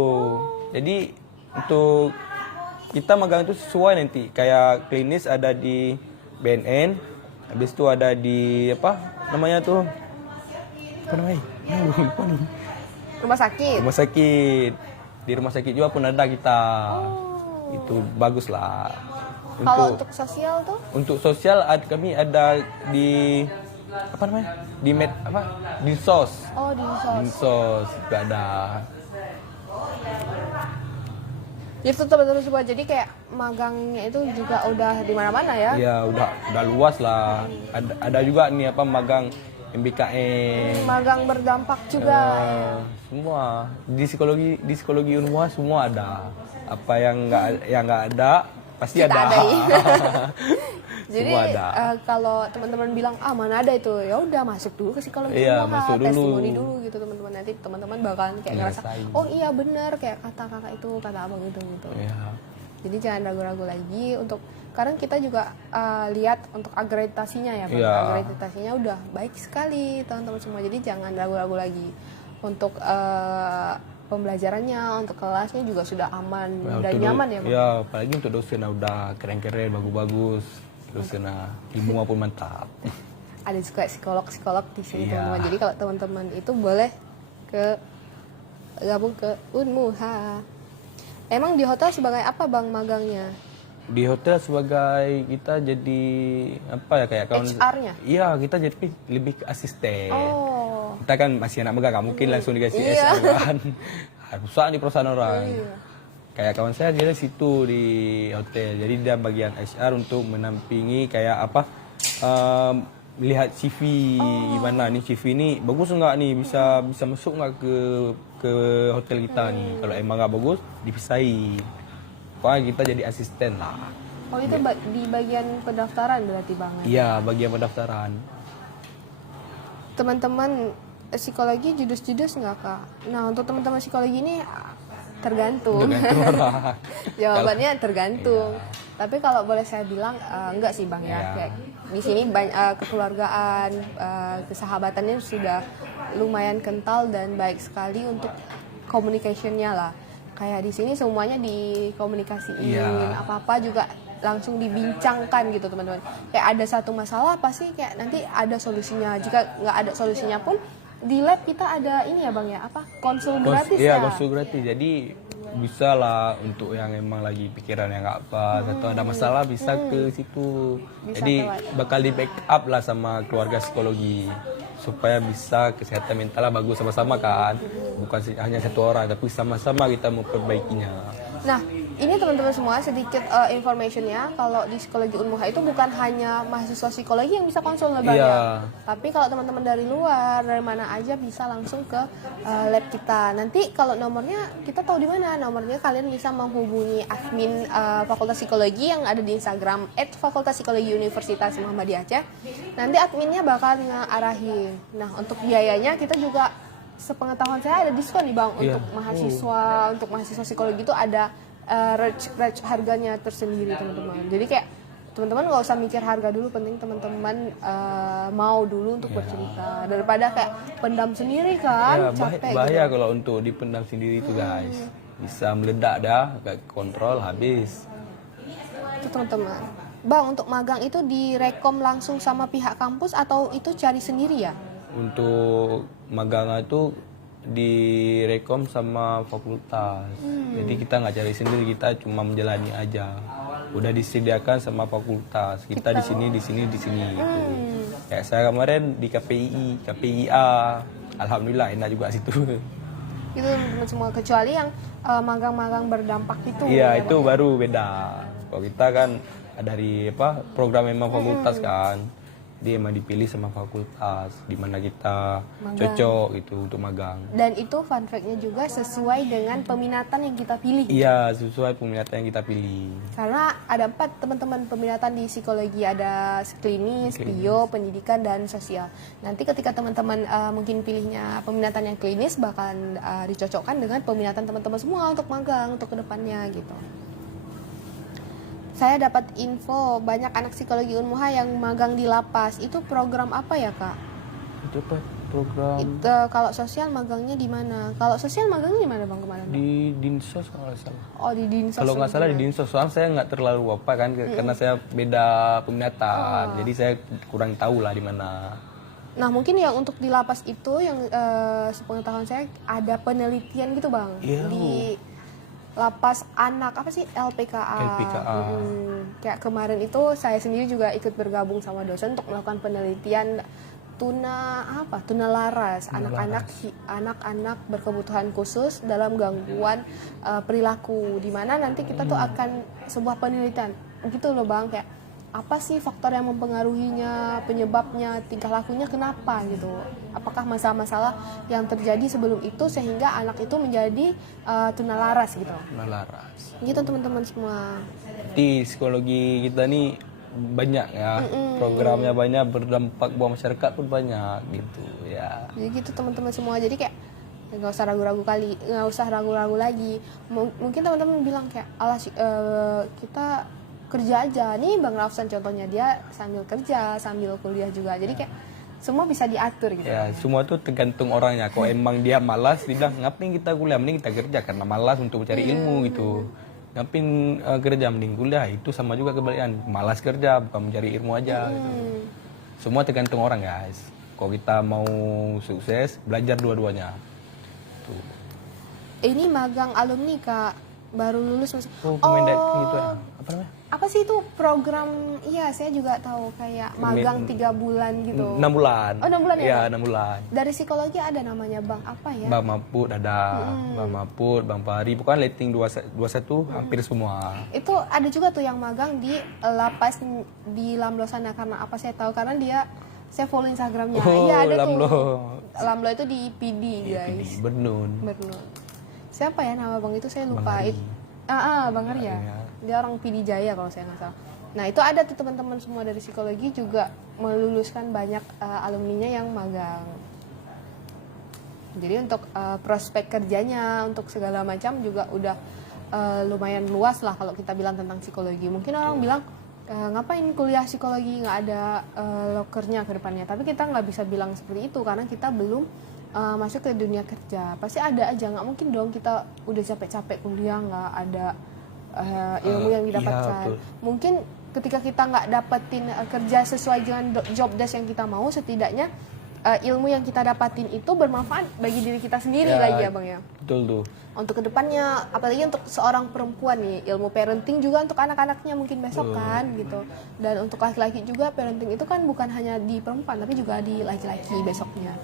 Jadi untuk kita magang itu sesuai nanti. Kayak klinis ada di BNN, habis itu ada di apa namanya tuh? Apa namanya? Lupa nih. Rumah sakit. Rumah sakit. Di rumah sakit juga pun ada kita. Itu bagus lah. Kalau untuk sosial tuh? Untuk sosial kami ada di apa namanya? Di Di SOS. Oh, di sos. Di SOS juga ada. Itu teman-teman semua. Jadi kayak magangnya itu juga udah di mana-mana ya? Iya, udah luas lah. Ada juga nih apa magang MBKM. Magang berdampak juga. Semua di psikologi Unmuha semua ada. Apa yang nggak ada pasti Kita ada. adain. Jadi Semua ada. kalau teman-teman bilang mana ada itu, ya udah masuk dulu ke psikologi Iya, Unmuha, masuk dulu. testimoni dulu gitu teman-teman. Nanti teman-teman bakalan kayak ngerasa, Ngerasain. oh iya benar kayak kata kakak itu, kata abang itu gitu. Iya. Jadi jangan ragu-ragu lagi untuk sekarang kita juga lihat untuk akreditasinya ya, Bang. Iya. Akreditasinya udah baik sekali teman-teman semua. Jadi jangan ragu-ragu lagi untuk pembelajarannya, untuk kelasnya juga sudah aman dan nyaman ya, Bang. Ya, apalagi untuk dosen udah keren-keren, bagus-bagus. Dosen ilmu maupun mantap. Ada juga psikolog-psikolog di sini Iya. teman-teman. Jadi kalau teman-teman itu boleh gabung ke Unmuha. Emang di hotel sebagai apa, Bang, magangnya? Di hotel sebagai kita jadi apa ya kayak HR-nya? Iya, kita jadi lebih ke asisten. Oh. Kita kan masih anak magang, nggak mungkin langsung dikasih Iya. HR kan. Harus di perusahaan orang. Iya. Kayak kawan saya dia di situ di hotel. Jadi dia bagian HR untuk menampingi kayak apa lihat CV gimana nih CV ini bagus nggak nih bisa masuk nggak ke hotel kita nih. Kalau emang nggak bagus dipisahin. Pokoknya kita jadi asisten lah. Oh, itu di bagian pendaftaran berarti, Bang? Iya, bagian pendaftaran. Teman-teman psikologi judus-judus nggak, Kak? Nah, untuk teman-teman psikologi ini tergantung. Tergantung orang. Jawabannya tergantung. Tapi kalau boleh saya bilang enggak sih, Bang, ya. Iya. Kayak di sini kekeluargaan, kesahabatannya sudah lumayan kental dan baik sekali untuk communication-nya lah. Kayak di sini semuanya dikomunikasiin, Iya. apa-apa juga langsung dibincangkan gitu, teman-teman. Kayak ada satu masalah pasti kayak nanti ada solusinya. Jika nggak ada solusinya pun di lab kita ada ini ya, Bang, ya, apa? Konsul gratis Iya, ya. konsul gratis. Jadi bisa lah untuk yang emang lagi pikiran yang nggak pas atau ada masalah bisa ke situ. Bisa Jadi lewat. bakal di backup lah sama keluarga psikologi supaya bisa kesehatan mentalnya bagus sama-sama kan. Bukan hanya satu orang tapi sama-sama kita memperbaikinya. Nah, ini teman-teman semua sedikit informationnya kalau di psikologi Unmuha itu bukan hanya mahasiswa psikologi yang bisa konsul ya, Bang, Iya. ya. Tapi kalau teman-teman dari luar, dari mana aja bisa langsung ke lab kita. Nanti kalau nomornya kita tahu di mana. Nomornya kalian bisa menghubungi admin Fakultas Psikologi yang ada di Instagram @Fakultas Psikologi Universitas Muhammadiyah Aceh. Nanti adminnya bakal ngarahin. Nah, untuk biayanya kita juga sepengetahuan saya ada diskon nih, Bang, Iya. untuk mahasiswa, untuk mahasiswa psikologi itu ada range harganya tersendiri, teman-teman. Jadi kayak teman-teman nggak usah mikir harga dulu, penting teman-teman mau dulu untuk bercerita daripada kayak pendam sendiri kan, Ya, capek bahaya gitu. kalau untuk dipendam sendiri itu guys. Bisa meledak dah, gak kontrol habis. Itu teman-teman. Bang, untuk magang itu direkom langsung sama pihak kampus atau itu cari sendiri ya? Untuk magang itu direkom sama fakultas. Jadi kita nggak cari sendiri, kita cuma menjalani aja. Udah disediakan sama fakultas. Kita di sini gitu. Kayak saya kemarin di KPIA. Alhamdulillah enak juga situ. Itu teman-teman semua kecuali yang magang-magang berdampak itu. Iya, ya, itu Bang, ya? baru beda. Kalau kita kan dari program memang fakultas kan. Dia emang dipilih sama fakultas di mana kita cocok gitu untuk magang. Dan itu fun fact-nya juga sesuai dengan peminatan yang kita pilih. Iya, sesuai peminatan yang kita pilih. Karena ada 4 teman-teman peminatan di psikologi, ada klinis, bio, pendidikan, dan sosial. Nanti ketika teman-teman mungkin pilihnya peminatan yang klinis, bakalan dicocokkan dengan peminatan teman-teman semua untuk magang, untuk kedepannya gitu. saya dapat info banyak anak psikologi Unmuha yang magang di lapas. Itu program apa ya, Kak? Itu apa program? Itu kalau sosial magangnya di mana? Kalau sosial magangnya di mana, Bang, kemarin? Di Dinsos kalau nggak salah. Oh, di Dinsos. Kalau nggak salah di Dinsos, soalnya saya nggak terlalu apa kan, karena saya beda peminatan, jadi saya kurang tahu lah di mana. Nah, mungkin yang untuk di lapas itu yang sepengetahuan saya ada penelitian gitu, Bang. Iya. Di lapas anak apa sih, LPKA. Kayak kemarin itu saya sendiri juga ikut bergabung sama dosen untuk melakukan penelitian tuna laras, anak-anak berkebutuhan khusus dalam gangguan perilaku, di mana nanti kita tuh akan sebuah penelitian gitu loh, Bang, kayak apa sih faktor yang mempengaruhinya, penyebabnya, tingkah lakunya kenapa gitu, apakah masalah-masalah yang terjadi sebelum itu sehingga anak itu menjadi tuna laras gitu. Tuna laras Gitu teman-teman semua. di psikologi kita nih banyak ya, programnya banyak, berdampak buat masyarakat pun banyak gitu ya. Jadi gitu teman-teman semua, jadi kayak nggak usah ragu-ragu lagi. Mungkin teman-teman bilang kayak alah kita kerja aja nih, Bang Rafsan contohnya, dia sambil kerja sambil kuliah juga, jadi kayak semua bisa diatur gitu ya. Semua tuh tergantung orangnya. Kalau emang dia malas, dia bilang ngapain kita kuliah, mending kita kerja, karena malas untuk mencari ilmu gitu. Ngapain kerja, mending kuliah. Itu sama juga kebalikan, malas kerja bukan mencari ilmu aja gitu. Semua tergantung orang, guys. Kalau kita mau sukses, belajar dua-duanya tuh. Ini magang alumni, Kak, baru lulus masuk. Kemendagri gitu ya, apa namanya? Apa sih itu program? Iya, saya juga tahu, kayak magang 3 bulan gitu. 6 bulan. Oh, 6 bulan ya? Iya, Bang? 6 bulan. Dari psikologi ada namanya, Bang, apa ya? Bang Maput ada, Bang Maput, Bang Pari, bukan Letting 21 hampir semua. Itu ada juga tuh yang magang di lapas di Lamlo sana, karena apa saya tahu, karena dia, saya follow Instagramnya. Oh, Iya, ada Lamlo. tuh. Lamlo itu di PD, guys. Bernun. Siapa ya nama Bang itu, saya lupa. Bang Ari. Bang Ari ya. Dia orang PD Jaya kalau saya nggak salah. Nah, itu ada tuh teman-teman semua dari psikologi juga meluluskan banyak alumninya yang magang. Jadi untuk prospek kerjanya, untuk segala macam juga udah lumayan luas lah kalau kita bilang tentang psikologi. Mungkin orang bilang ngapain kuliah psikologi, nggak ada lokernya ke depannya. Tapi kita nggak bisa bilang seperti itu karena kita belum masuk ke dunia kerja. Pasti ada aja, nggak mungkin dong kita udah capek-capek kuliah nggak ada ilmu yang didapatkan. Mungkin ketika kita nggak dapetin kerja sesuai dengan job desk yang kita mau, setidaknya ilmu yang kita dapatin itu bermanfaat bagi diri kita sendiri lagi ya, Bang ya. Betul tuh. Untuk kedepannya, apalagi untuk seorang perempuan nih, ilmu parenting juga untuk anak-anaknya mungkin besok kan gitu. Dan untuk laki-laki juga parenting itu kan bukan hanya di perempuan tapi juga di laki-laki besoknya.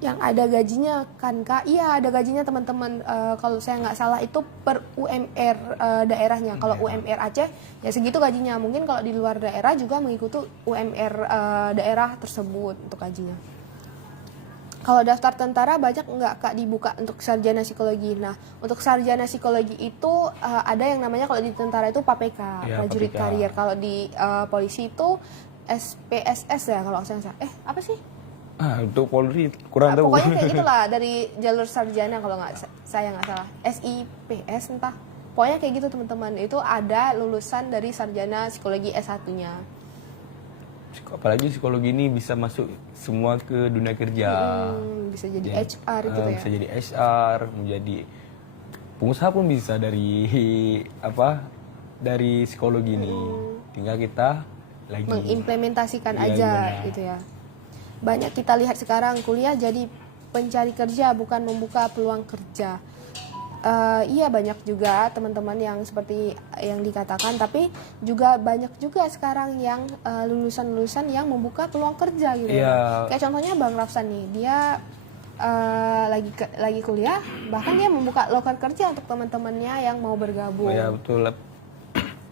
Yang ada gajinya kan, Kak? Iya, ada gajinya teman-teman. Kalau saya nggak salah itu per UMR daerahnya. Kalau UMR Aceh ya segitu gajinya. Mungkin kalau di luar daerah juga mengikuti UMR daerah tersebut untuk gajinya. Kalau daftar tentara banyak nggak, Kak, dibuka untuk sarjana psikologi. Nah, untuk sarjana psikologi itu ada yang namanya kalau di tentara itu PAPK, prajurit karier. Kalau di polisi itu SPSS ya kalau saya nggak salah. Apa sih? Untuk Polri kurang tahu. Pokoknya kayak gitulah, dari jalur sarjana kalau saya nggak salah. SIPS entah. Pokoknya kayak gitu teman-teman. Itu ada lulusan dari sarjana psikologi S1-nya. Apalagi psikologi ini bisa masuk semua ke dunia kerja. Bisa jadi HR gitu ya. Bisa jadi HR, menjadi pengusaha pun bisa dari dari psikologi ini. Tinggal kita lagi mengimplementasikan aja gitu ya. Banyak kita lihat sekarang kuliah jadi pencari kerja, bukan membuka peluang kerja. Iya, banyak juga teman-teman yang seperti yang dikatakan, tapi juga banyak juga sekarang yang lulusan-lulusan yang membuka peluang kerja gitu. Kayak contohnya Bang Rafsan nih, dia lagi kuliah, bahkan dia membuka loker kerja untuk teman-temannya yang mau bergabung. Ya betul.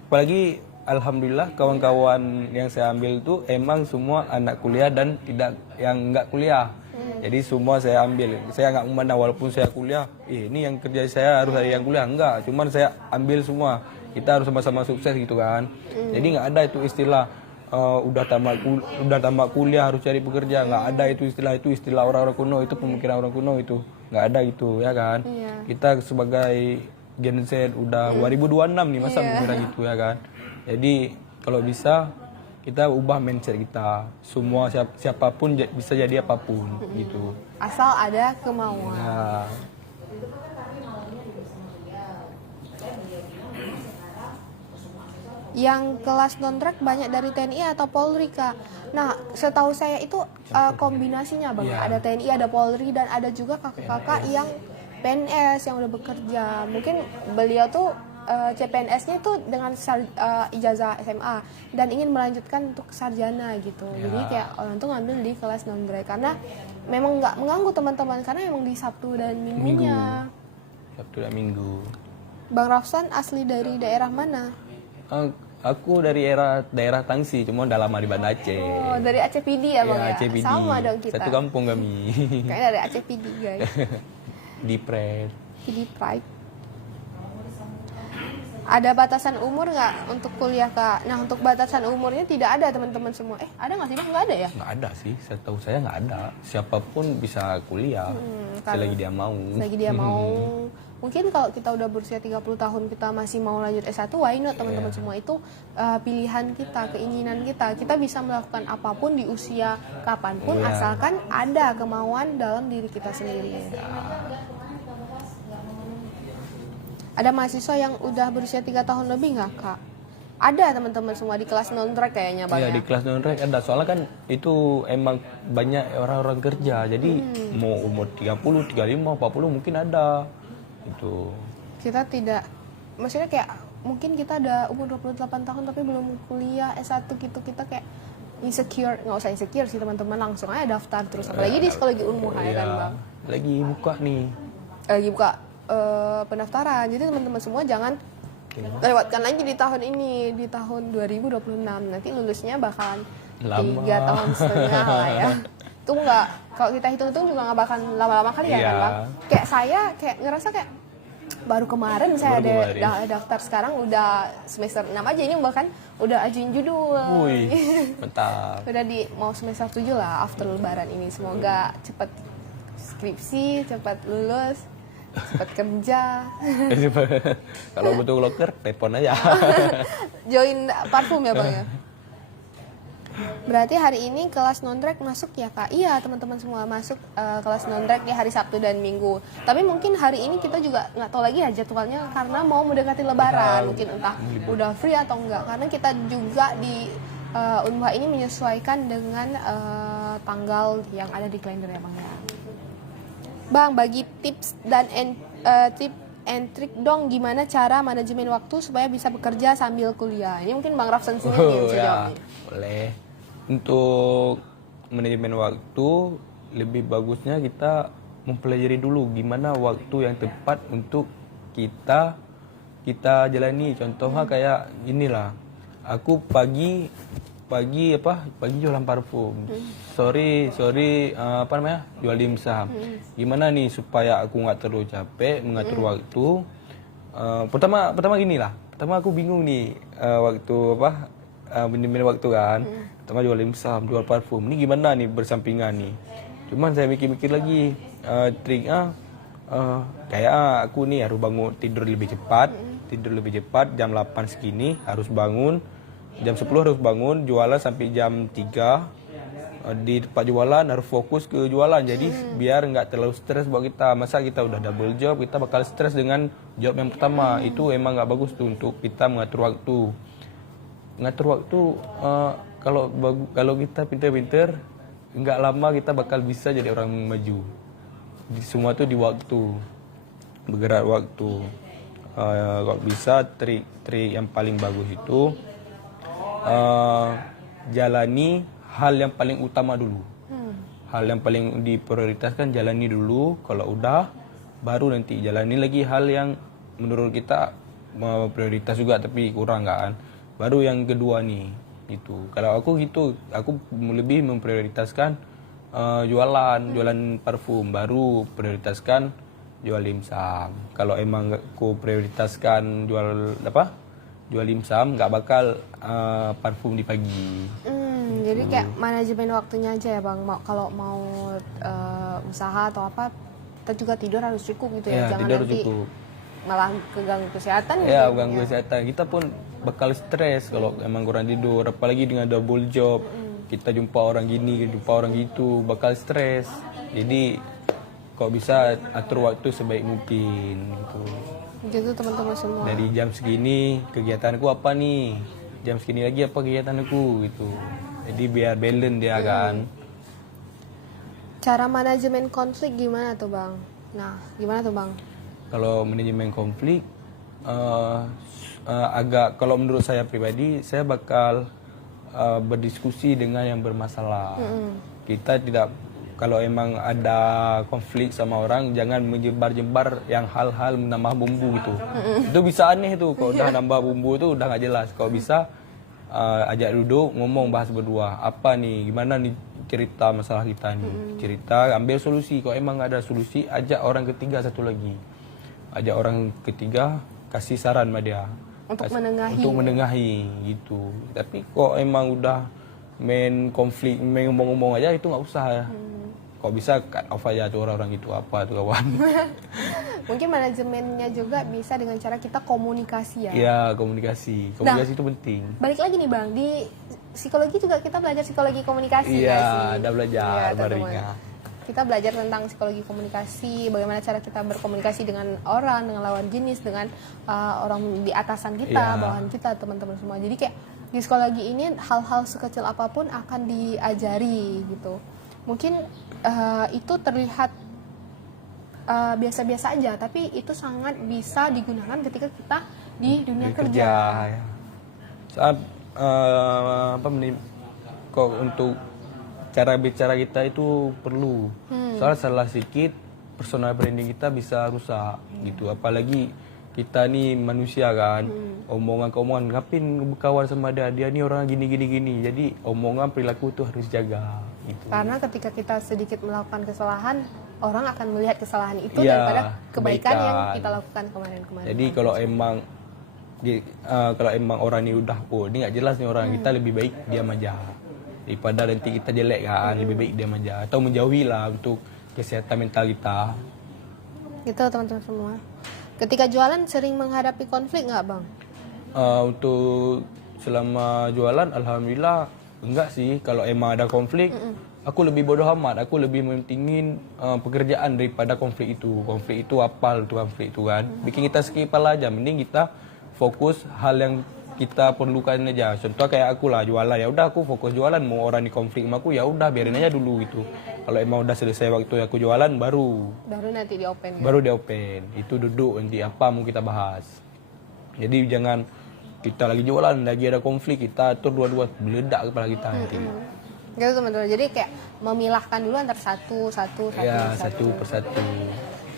Apalagi alhamdulillah kawan-kawan yang saya ambil tuh emang semua anak kuliah dan tidak yang nggak kuliah. Jadi semua saya ambil. Saya nggak memandang walaupun saya kuliah, ini yang kerja saya harus ada yang kuliah, enggak. Cuman saya ambil semua. Kita harus sama-sama sukses gitu kan. Jadi nggak ada itu istilah udah tamat kuliah harus cari pekerja. Nggak ada itu istilah orang-orang kuno, itu pemikiran orang kuno itu. Nggak ada gitu ya kan. Kita sebagai Gen Z udah 2026 nih, masa bilang gitu ya kan. Jadi kalau bisa kita ubah mindset kita. Semua siapapun bisa jadi apapun gitu. Asal ada kemauan. Ya. Yang kelas non-track banyak dari TNI atau Polri, Kak? Nah, setahu saya itu kombinasinya, Bang. Iya. Ada TNI, ada Polri, dan ada juga kakak-kakak yang PNS yang udah bekerja. Mungkin beliau tuh CPNS-nya itu dengan ijazah SMA dan ingin melanjutkan untuk sarjana gitu. Ya. Jadi kayak orang tuh ngambil di kelas non-track karena memang nggak mengganggu teman-teman karena memang di Sabtu dan Minggunya. Sabtu dan Minggu. Bang Rafsan asli dari daerah mana? Aku dari daerah Tangsi, cuma udah lama di Banda Aceh. Oh, dari Aceh PD ya, Bang ya? Aceh PD. Sama dong kita. Satu kampung kami. Kayaknya dari Aceh PD, guys. Di Pred. PD Pride. Ada batasan umur nggak untuk kuliah, Kak? Nah, untuk batasan umurnya tidak ada, teman-teman semua. Ada nggak sih, Bang? Nggak ada ya? Nggak ada sih, setahu saya nggak ada. Siapapun bisa kuliah, selagi dia mau. Selagi dia mau. Mungkin kalau kita udah berusia 30 tahun, kita masih mau lanjut S1, why not, teman-teman semua. Itu pilihan kita, keinginan kita. Kita bisa melakukan apapun di usia kapanpun, asalkan ada kemauan dalam diri kita sendiri. Ada mahasiswa yang udah berusia 3 tahun lebih nggak, Kak? Ada teman-teman semua di kelas non-track kayaknya, Bang. Iya, di kelas non-track ada. Soalnya kan itu emang banyak orang-orang kerja. Jadi mau umur 30, 35, 40 mungkin ada. Itu. Kita tidak, maksudnya kayak mungkin kita ada umur 28 tahun tapi belum kuliah S1 gitu, kita kayak insecure. Nggak usah insecure sih, teman-teman, langsung aja daftar terus. Apalagi di psikologi Unmuh ya kan, Bang. Lagi buka nih. Lagi buka pendaftaran. Jadi teman-teman semua jangan lewatkan lagi di tahun ini, di tahun 2026. Nanti lulusnya bakalan 3 tahun setengah lah ya. Itu nggak, kalau kita hitung-hitung juga nggak bakal lama-lama kali ya kan, Bang? Kayak saya kayak ngerasa kayak baru kemarin saya ada daftar, sekarang udah semester 6 aja, ini bahkan udah ajuin judul. Wih, mantap. Udah mau semester 7 lah after lebaran ini. Semoga cepet skripsi, cepet lulus, cepet kerja. Kalau butuh locker, telepon aja. Join parfum ya, Bang ya? Berarti hari ini kelas non-track masuk ya, Kak? Iya, teman-teman semua masuk kelas non-track di hari Sabtu dan Minggu. Tapi mungkin hari ini kita juga nggak tahu lagi ya jadwalnya karena mau mendekati Lebaran. Mungkin entah udah free atau enggak. Karena kita juga di Unmuh ini menyesuaikan dengan tanggal yang ada di kalender ya, Bang ya. Bang, bagi tips dan tip and trick dong, gimana cara manajemen waktu supaya bisa bekerja sambil kuliah. Ini mungkin Bang Rafsan sendiri yang bisa jawab. Boleh. Untuk manajemen waktu, lebih bagusnya kita mempelajari dulu gimana waktu yang tepat untuk kita jalani. Contohnya kayak inilah, aku pagi jualan parfum, sorry jual dimsum. Gimana nih supaya aku nggak terlalu capek mengatur waktu. Pertama ginilah, aku bingung nih manajemen waktu kan. Pertama jual dimsum, jual parfum, ini gimana nih bersampingan nih. Cuman saya mikir lagi triknya, kayak aku nih harus bangun tidur lebih cepat, jam 8 segini harus bangun. Jam 10 harus bangun, jualan sampai jam 3. Di tempat jualan harus fokus ke jualan. Jadi biar nggak terlalu stres buat kita. Masa kita udah double job, kita bakal stres dengan job yang pertama. Itu emang nggak bagus tuh untuk kita mengatur waktu. Ngatur waktu, kalau kita pinter-pinter, nggak lama kita bakal bisa jadi orang maju. Semua tuh di waktu, bergerak waktu. Kalau bisa trik yang paling bagus itu jalani hal yang paling utama dulu. Hal yang paling diprioritaskan jalani dulu. Kalau udah, baru nanti jalani lagi hal yang menurut kita prioritas juga tapi kurang kan. Baru yang kedua nih, gitu. Kalau aku gitu, aku lebih memprioritaskan jualan parfum, baru prioritaskan jual dimsum. Kalau emang aku prioritaskan jual dimsum, nggak bakal parfum di pagi. Jadi kayak manajemen waktunya aja ya, Bang. Kalau mau usaha atau apa, kita juga tidur harus cukup gitu ya. Jangan tidur nanti cukup. malah keganggu kesehatan. Ya, gitu ganggu kesehatan. Kita pun bakal stres kalau emang kurang tidur, apalagi dengan double job. Kita jumpa orang gini, jumpa orang gitu, bakal stres. Jadi kok bisa atur waktu sebaik mungkin gitu. Gitu teman-teman semua. Dari jam segini kegiatanku apa nih? Jam segini lagi apa kegiatanku gitu. Jadi biar balance dia kan. Cara manajemen konflik gimana tuh Bang? Nah, gimana tuh Bang? Kalau manajemen konflik agak, kalau menurut saya pribadi, saya bakal berdiskusi dengan yang bermasalah. Kita tidak, kalau emang ada konflik sama orang, jangan menyebar-jebar yang hal-hal menambah bumbu gitu. Itu bisa aneh tuh, kalau udah nambah bumbu itu udah nggak jelas. Kalau bisa ajak duduk, ngomong, bahas berdua. Apa nih, gimana nih cerita masalah kita nih. Cerita, ambil solusi. Kalau emang nggak ada solusi, ajak orang ketiga satu lagi. Ajak orang ketiga, kasih saran sama dia. Untuk menengahi gitu. Tapi kok emang udah main konflik, main ngomong-ngomong aja, itu nggak usah ya. Kok bisa cut off aja tuh orang itu, apa tuh kawan. Mungkin manajemennya juga bisa dengan cara kita komunikasi ya. Iya, komunikasi. Komunikasi itu penting. Balik lagi nih Bang, di psikologi juga kita belajar psikologi komunikasi. Iya, ada belajar barunya. Kita belajar tentang psikologi komunikasi, bagaimana cara kita berkomunikasi dengan orang, dengan lawan jenis, dengan orang di atasan kita, bawahan kita, teman-teman semua. Jadi kayak di psikologi ini hal-hal sekecil apapun akan diajari gitu. Mungkin itu terlihat biasa-biasa aja, tapi itu sangat bisa digunakan ketika kita di dunia kerja. Ya. Saat kok untuk cara bicara kita itu perlu. Soal salah sedikit personal branding kita bisa rusak gitu. Apalagi kita nih manusia kan, omongan-omongan, ngapain berkawan sama dia nih orang gini. Jadi omongan, perilaku itu harus jaga gitu. Karena ketika kita sedikit melakukan kesalahan, orang akan melihat kesalahan itu daripada kebaikan yang kita lakukan kemarin-kemarin. Jadi kalau emang orang ini udah, ini nggak jelas nih orang, kita lebih baik diam aja. Daripada nanti kita jelek kan, lebih baik diam aja. Atau menjauhi lah untuk kesehatan mental kita. Gitu teman-teman semua. Ketika jualan sering menghadapi konflik nggak Bang? Untuk selama jualan, alhamdulillah enggak sih. Kalau emang ada konflik, aku lebih bodoh amat. Aku lebih mementingin pekerjaan daripada konflik itu. Konflik itu apa tuh konflik itu kan? Bikin kita skip aja. Mending kita fokus hal yang kita perlukan aja. Contoh kayak aku lah jualan, ya udah aku fokus jualan. Mau orang di konflik sama aku, ya udah biarin aja dulu gitu. Kalau emang udah selesai waktu aku jualan, baru nanti di open. Baru di open. Itu duduk nanti apa mau kita bahas. Jadi jangan kita lagi jualan, lagi ada konflik, kita atur dua-dua, meledak kepala kita nanti. Gitu teman-teman. Jadi kayak memilahkan dulu antara satu persatu.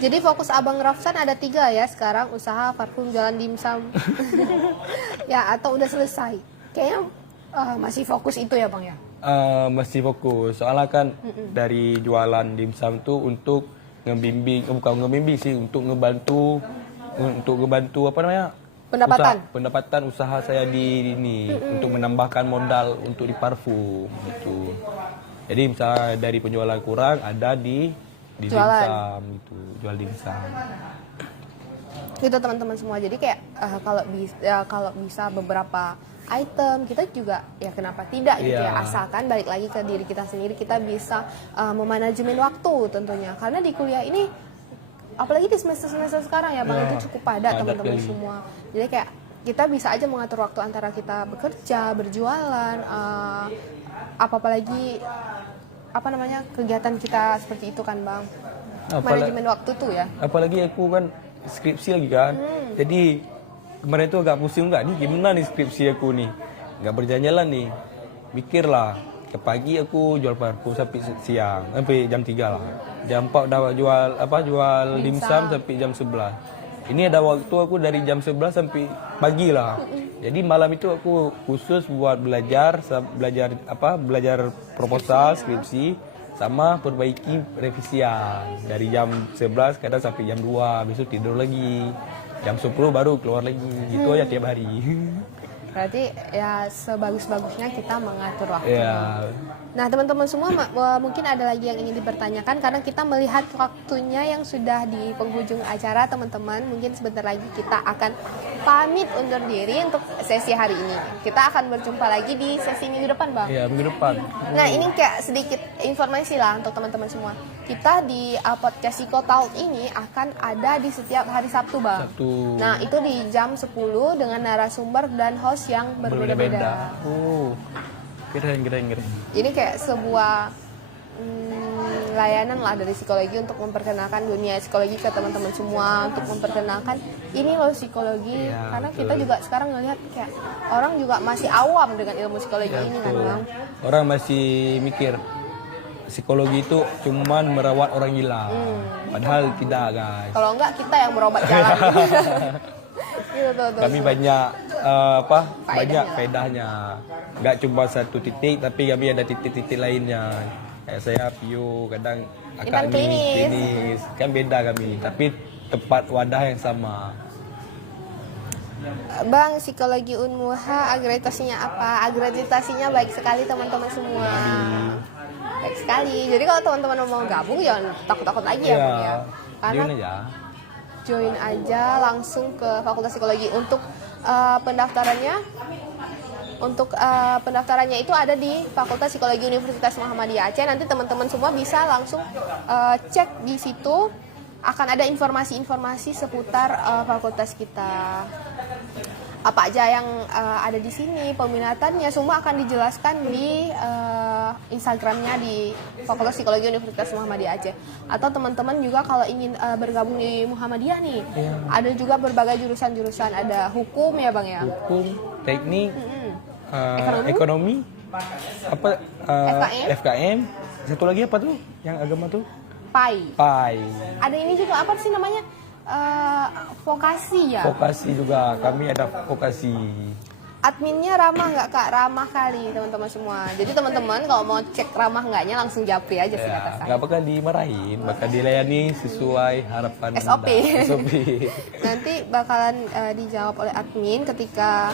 Jadi fokus Abang Rafsan ada 3 ya sekarang, usaha parfum, jualan dimsum. Ya, atau udah selesai? Kayaknya masih fokus itu ya Bang ya? Masih fokus, soalnya kan dari jualan dimsum tuh untuk bukan ngebimbing sih, untuk ngebantu apa namanya? Pendapatan usaha saya di ini, untuk menambahkan modal untuk di parfum gitu. Jadi misalnya dari penjualan kurang ada di dimsum gitu, jual dimsum. Gitu teman-teman semua. Jadi kayak kalau bisa beberapa item kita juga ya kenapa tidak gitu ya, asalkan balik lagi ke diri kita sendiri, kita bisa memanajemen waktu tentunya. Karena di kuliah ini apalagi di semester sekarang ya Bang, itu cukup padat teman-teman semua. Jadi kayak kita bisa aja mengatur waktu antara kita bekerja, berjualan, apalagi kegiatan kita seperti itu kan Bang. Manajemen waktu tuh ya. Apalagi aku kan skripsi lagi kan. Jadi kemarin tuh agak pusing nih gimana nih skripsi aku nih. Nggak berjalan nih. Mikirlah. Ke pagi aku jual parfum sampai siang, sampai jam 3 lah. Jam 4 udah jual dimsum sampai jam 11. Ini ada waktu aku dari jam 11 sampai pagi lah. Jadi malam itu aku khusus buat belajar proposal, skripsi, sama perbaiki revisian. Dari jam 11 kadang sampai jam 2, besok tidur lagi. Jam 10 baru keluar lagi. Gitu aja tiap hari. Berarti ya sebagus-bagusnya kita mengatur waktu. Ya. Nah teman-teman semua mungkin ada lagi yang ingin dipertanyakan karena kita melihat waktunya yang sudah di penghujung acara teman-teman. Mungkin sebentar lagi kita akan pamit undur diri untuk sesi hari ini. Kita akan berjumpa lagi di sesi minggu depan Bang. Iya, minggu depan. Nah ini kayak sedikit informasi lah untuk teman-teman semua. Kita di podcast Psycho Talk ini akan ada di setiap hari Sabtu Bang. Sabtu. Nah itu di jam 10 dengan narasumber dan host yang berbeda-beda. Keren. Ini kayak sebuah layanan lah dari psikologi untuk memperkenalkan dunia psikologi ke teman-teman semua, untuk memperkenalkan ini loh psikologi, karena betul. kita juga sekarang ngelihat kayak orang juga masih awam dengan ilmu psikologi ini kan Bang. Orang masih mikir psikologi itu cuman merawat orang gila, padahal tidak guys. Kalau enggak kita yang berobat jalan. Gitu, Kami banyak banyak faedahnya. Nggak cuma satu titik, tapi kami ada titik-titik lainnya. Kayak saya Pio, kadang Intan akak klinis. Kan beda kami, tapi tempat wadah yang sama. Bang, psikologi Unmuha akreditasinya apa? Akreditasinya baik sekali teman-teman semua. Baik sekali. Jadi kalau teman-teman mau gabung jangan takut-takut lagi ya Bang ya. Karena Join aja. join aja langsung ke Fakultas Psikologi. Untuk pendaftarannya itu ada di Fakultas Psikologi Universitas Muhammadiyah Aceh. Nanti teman-teman semua bisa langsung cek di situ, akan ada informasi-informasi seputar fakultas kita. Apa aja yang ada di sini, peminatannya semua akan dijelaskan di Instagramnya di Fakultas Psikologi Universitas Muhammadiyah Aceh. Atau teman-teman juga kalau ingin bergabung di Muhammadiyah nih, ada juga berbagai jurusan-jurusan, ada hukum ya Bang ya. Hukum, teknik, ekonomi, FKM. Satu lagi apa tuh? Yang agama tuh? PAI. Ada ini juga apa sih namanya? Vokasi ya. Vokasi juga, kami ada vokasi. Adminnya ramah nggak Kak? Ramah kali teman-teman semua. Jadi teman-teman kalau mau cek ramah nggaknya langsung japri aja sih kata saya. Nggak bakal dimarahin, bakal dilayani sesuai harapan SOP. SOP. Nanti bakalan dijawab oleh admin ketika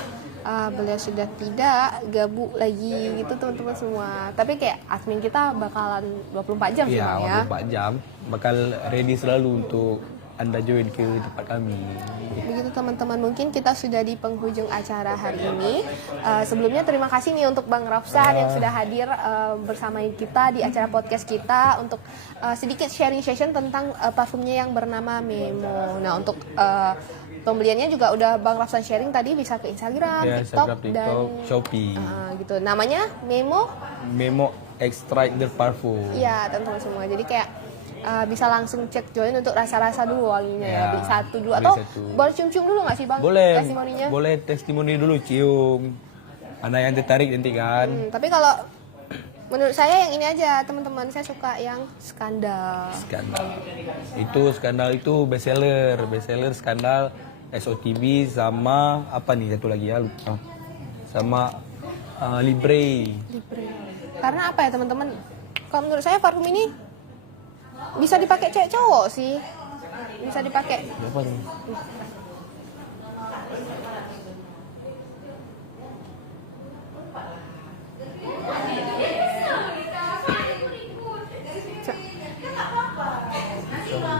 beliau sudah tidak gabung lagi gitu teman-teman semua. Tapi kayak admin kita bakalan 24 jam sih Bang ya. 24 jam, bakal ready selalu untuk Anda join ke tempat kami. Begitu teman-teman, mungkin kita sudah di penghujung acara hari ini. Sebelumnya terima kasih nih untuk Bang Rafsan yang sudah hadir bersama kita di acara podcast kita untuk sedikit sharing session tentang parfumnya yang bernama Memo. Nah untuk pembeliannya juga udah Bang Rafsan sharing tadi, bisa ke Instagram, TikTok, dan Shopee. Gitu. Namanya Memo Extract de Parfum. Iya teman-teman semua. Jadi kayak bisa langsung cek join untuk rasa-rasa dulu wanginya ya. Beli satu dulu atau boleh cium-cium dulu nggak sih Bang? Boleh. Testimoninya? Boleh testimoni dulu, cium. Anak yang tertarik nanti kan. Tapi kalau menurut saya yang ini aja teman-teman, saya suka yang skandal. Skandal itu best seller skandal SOTB sama apa nih satu lagi ya lupa. Sama Libre. Karena apa ya teman-teman? Kalau menurut saya parfum ini bisa dipakai cewek cowok sih. Bisa dipakai. Apa nih?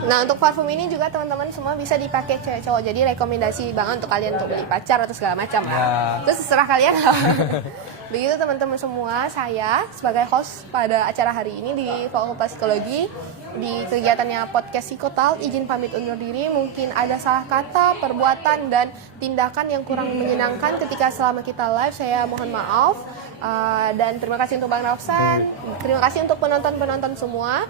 Nah untuk parfum ini juga teman-teman semua bisa dipakai cewek cowok. Jadi rekomendasi banget untuk kalian untuk beli pacar atau segala macam lah. Terus terserah kalian lah. Begitu teman-teman semua, saya sebagai host pada acara hari ini di Fakultas Psikologi di kegiatannya podcast Psycho Talk, izin pamit undur diri. Mungkin ada salah kata, perbuatan dan tindakan yang kurang menyenangkan ketika selama kita live, saya mohon maaf. Dan terima kasih untuk Bang Rafsan. Terima kasih untuk penonton-penonton semua.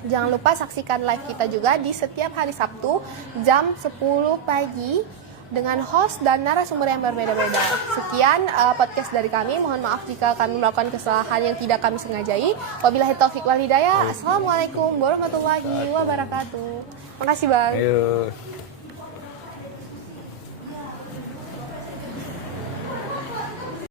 Jangan lupa saksikan live kita juga di setiap hari Sabtu jam 10 pagi dengan host dan narasumber yang berbeda-beda. Sekian podcast dari kami. Mohon maaf jika kami melakukan kesalahan yang tidak kami sengajai. Wabillahi taufik wal hidayah. Assalamualaikum warahmatullahi wabarakatuh. Makasih Bang. Ayo.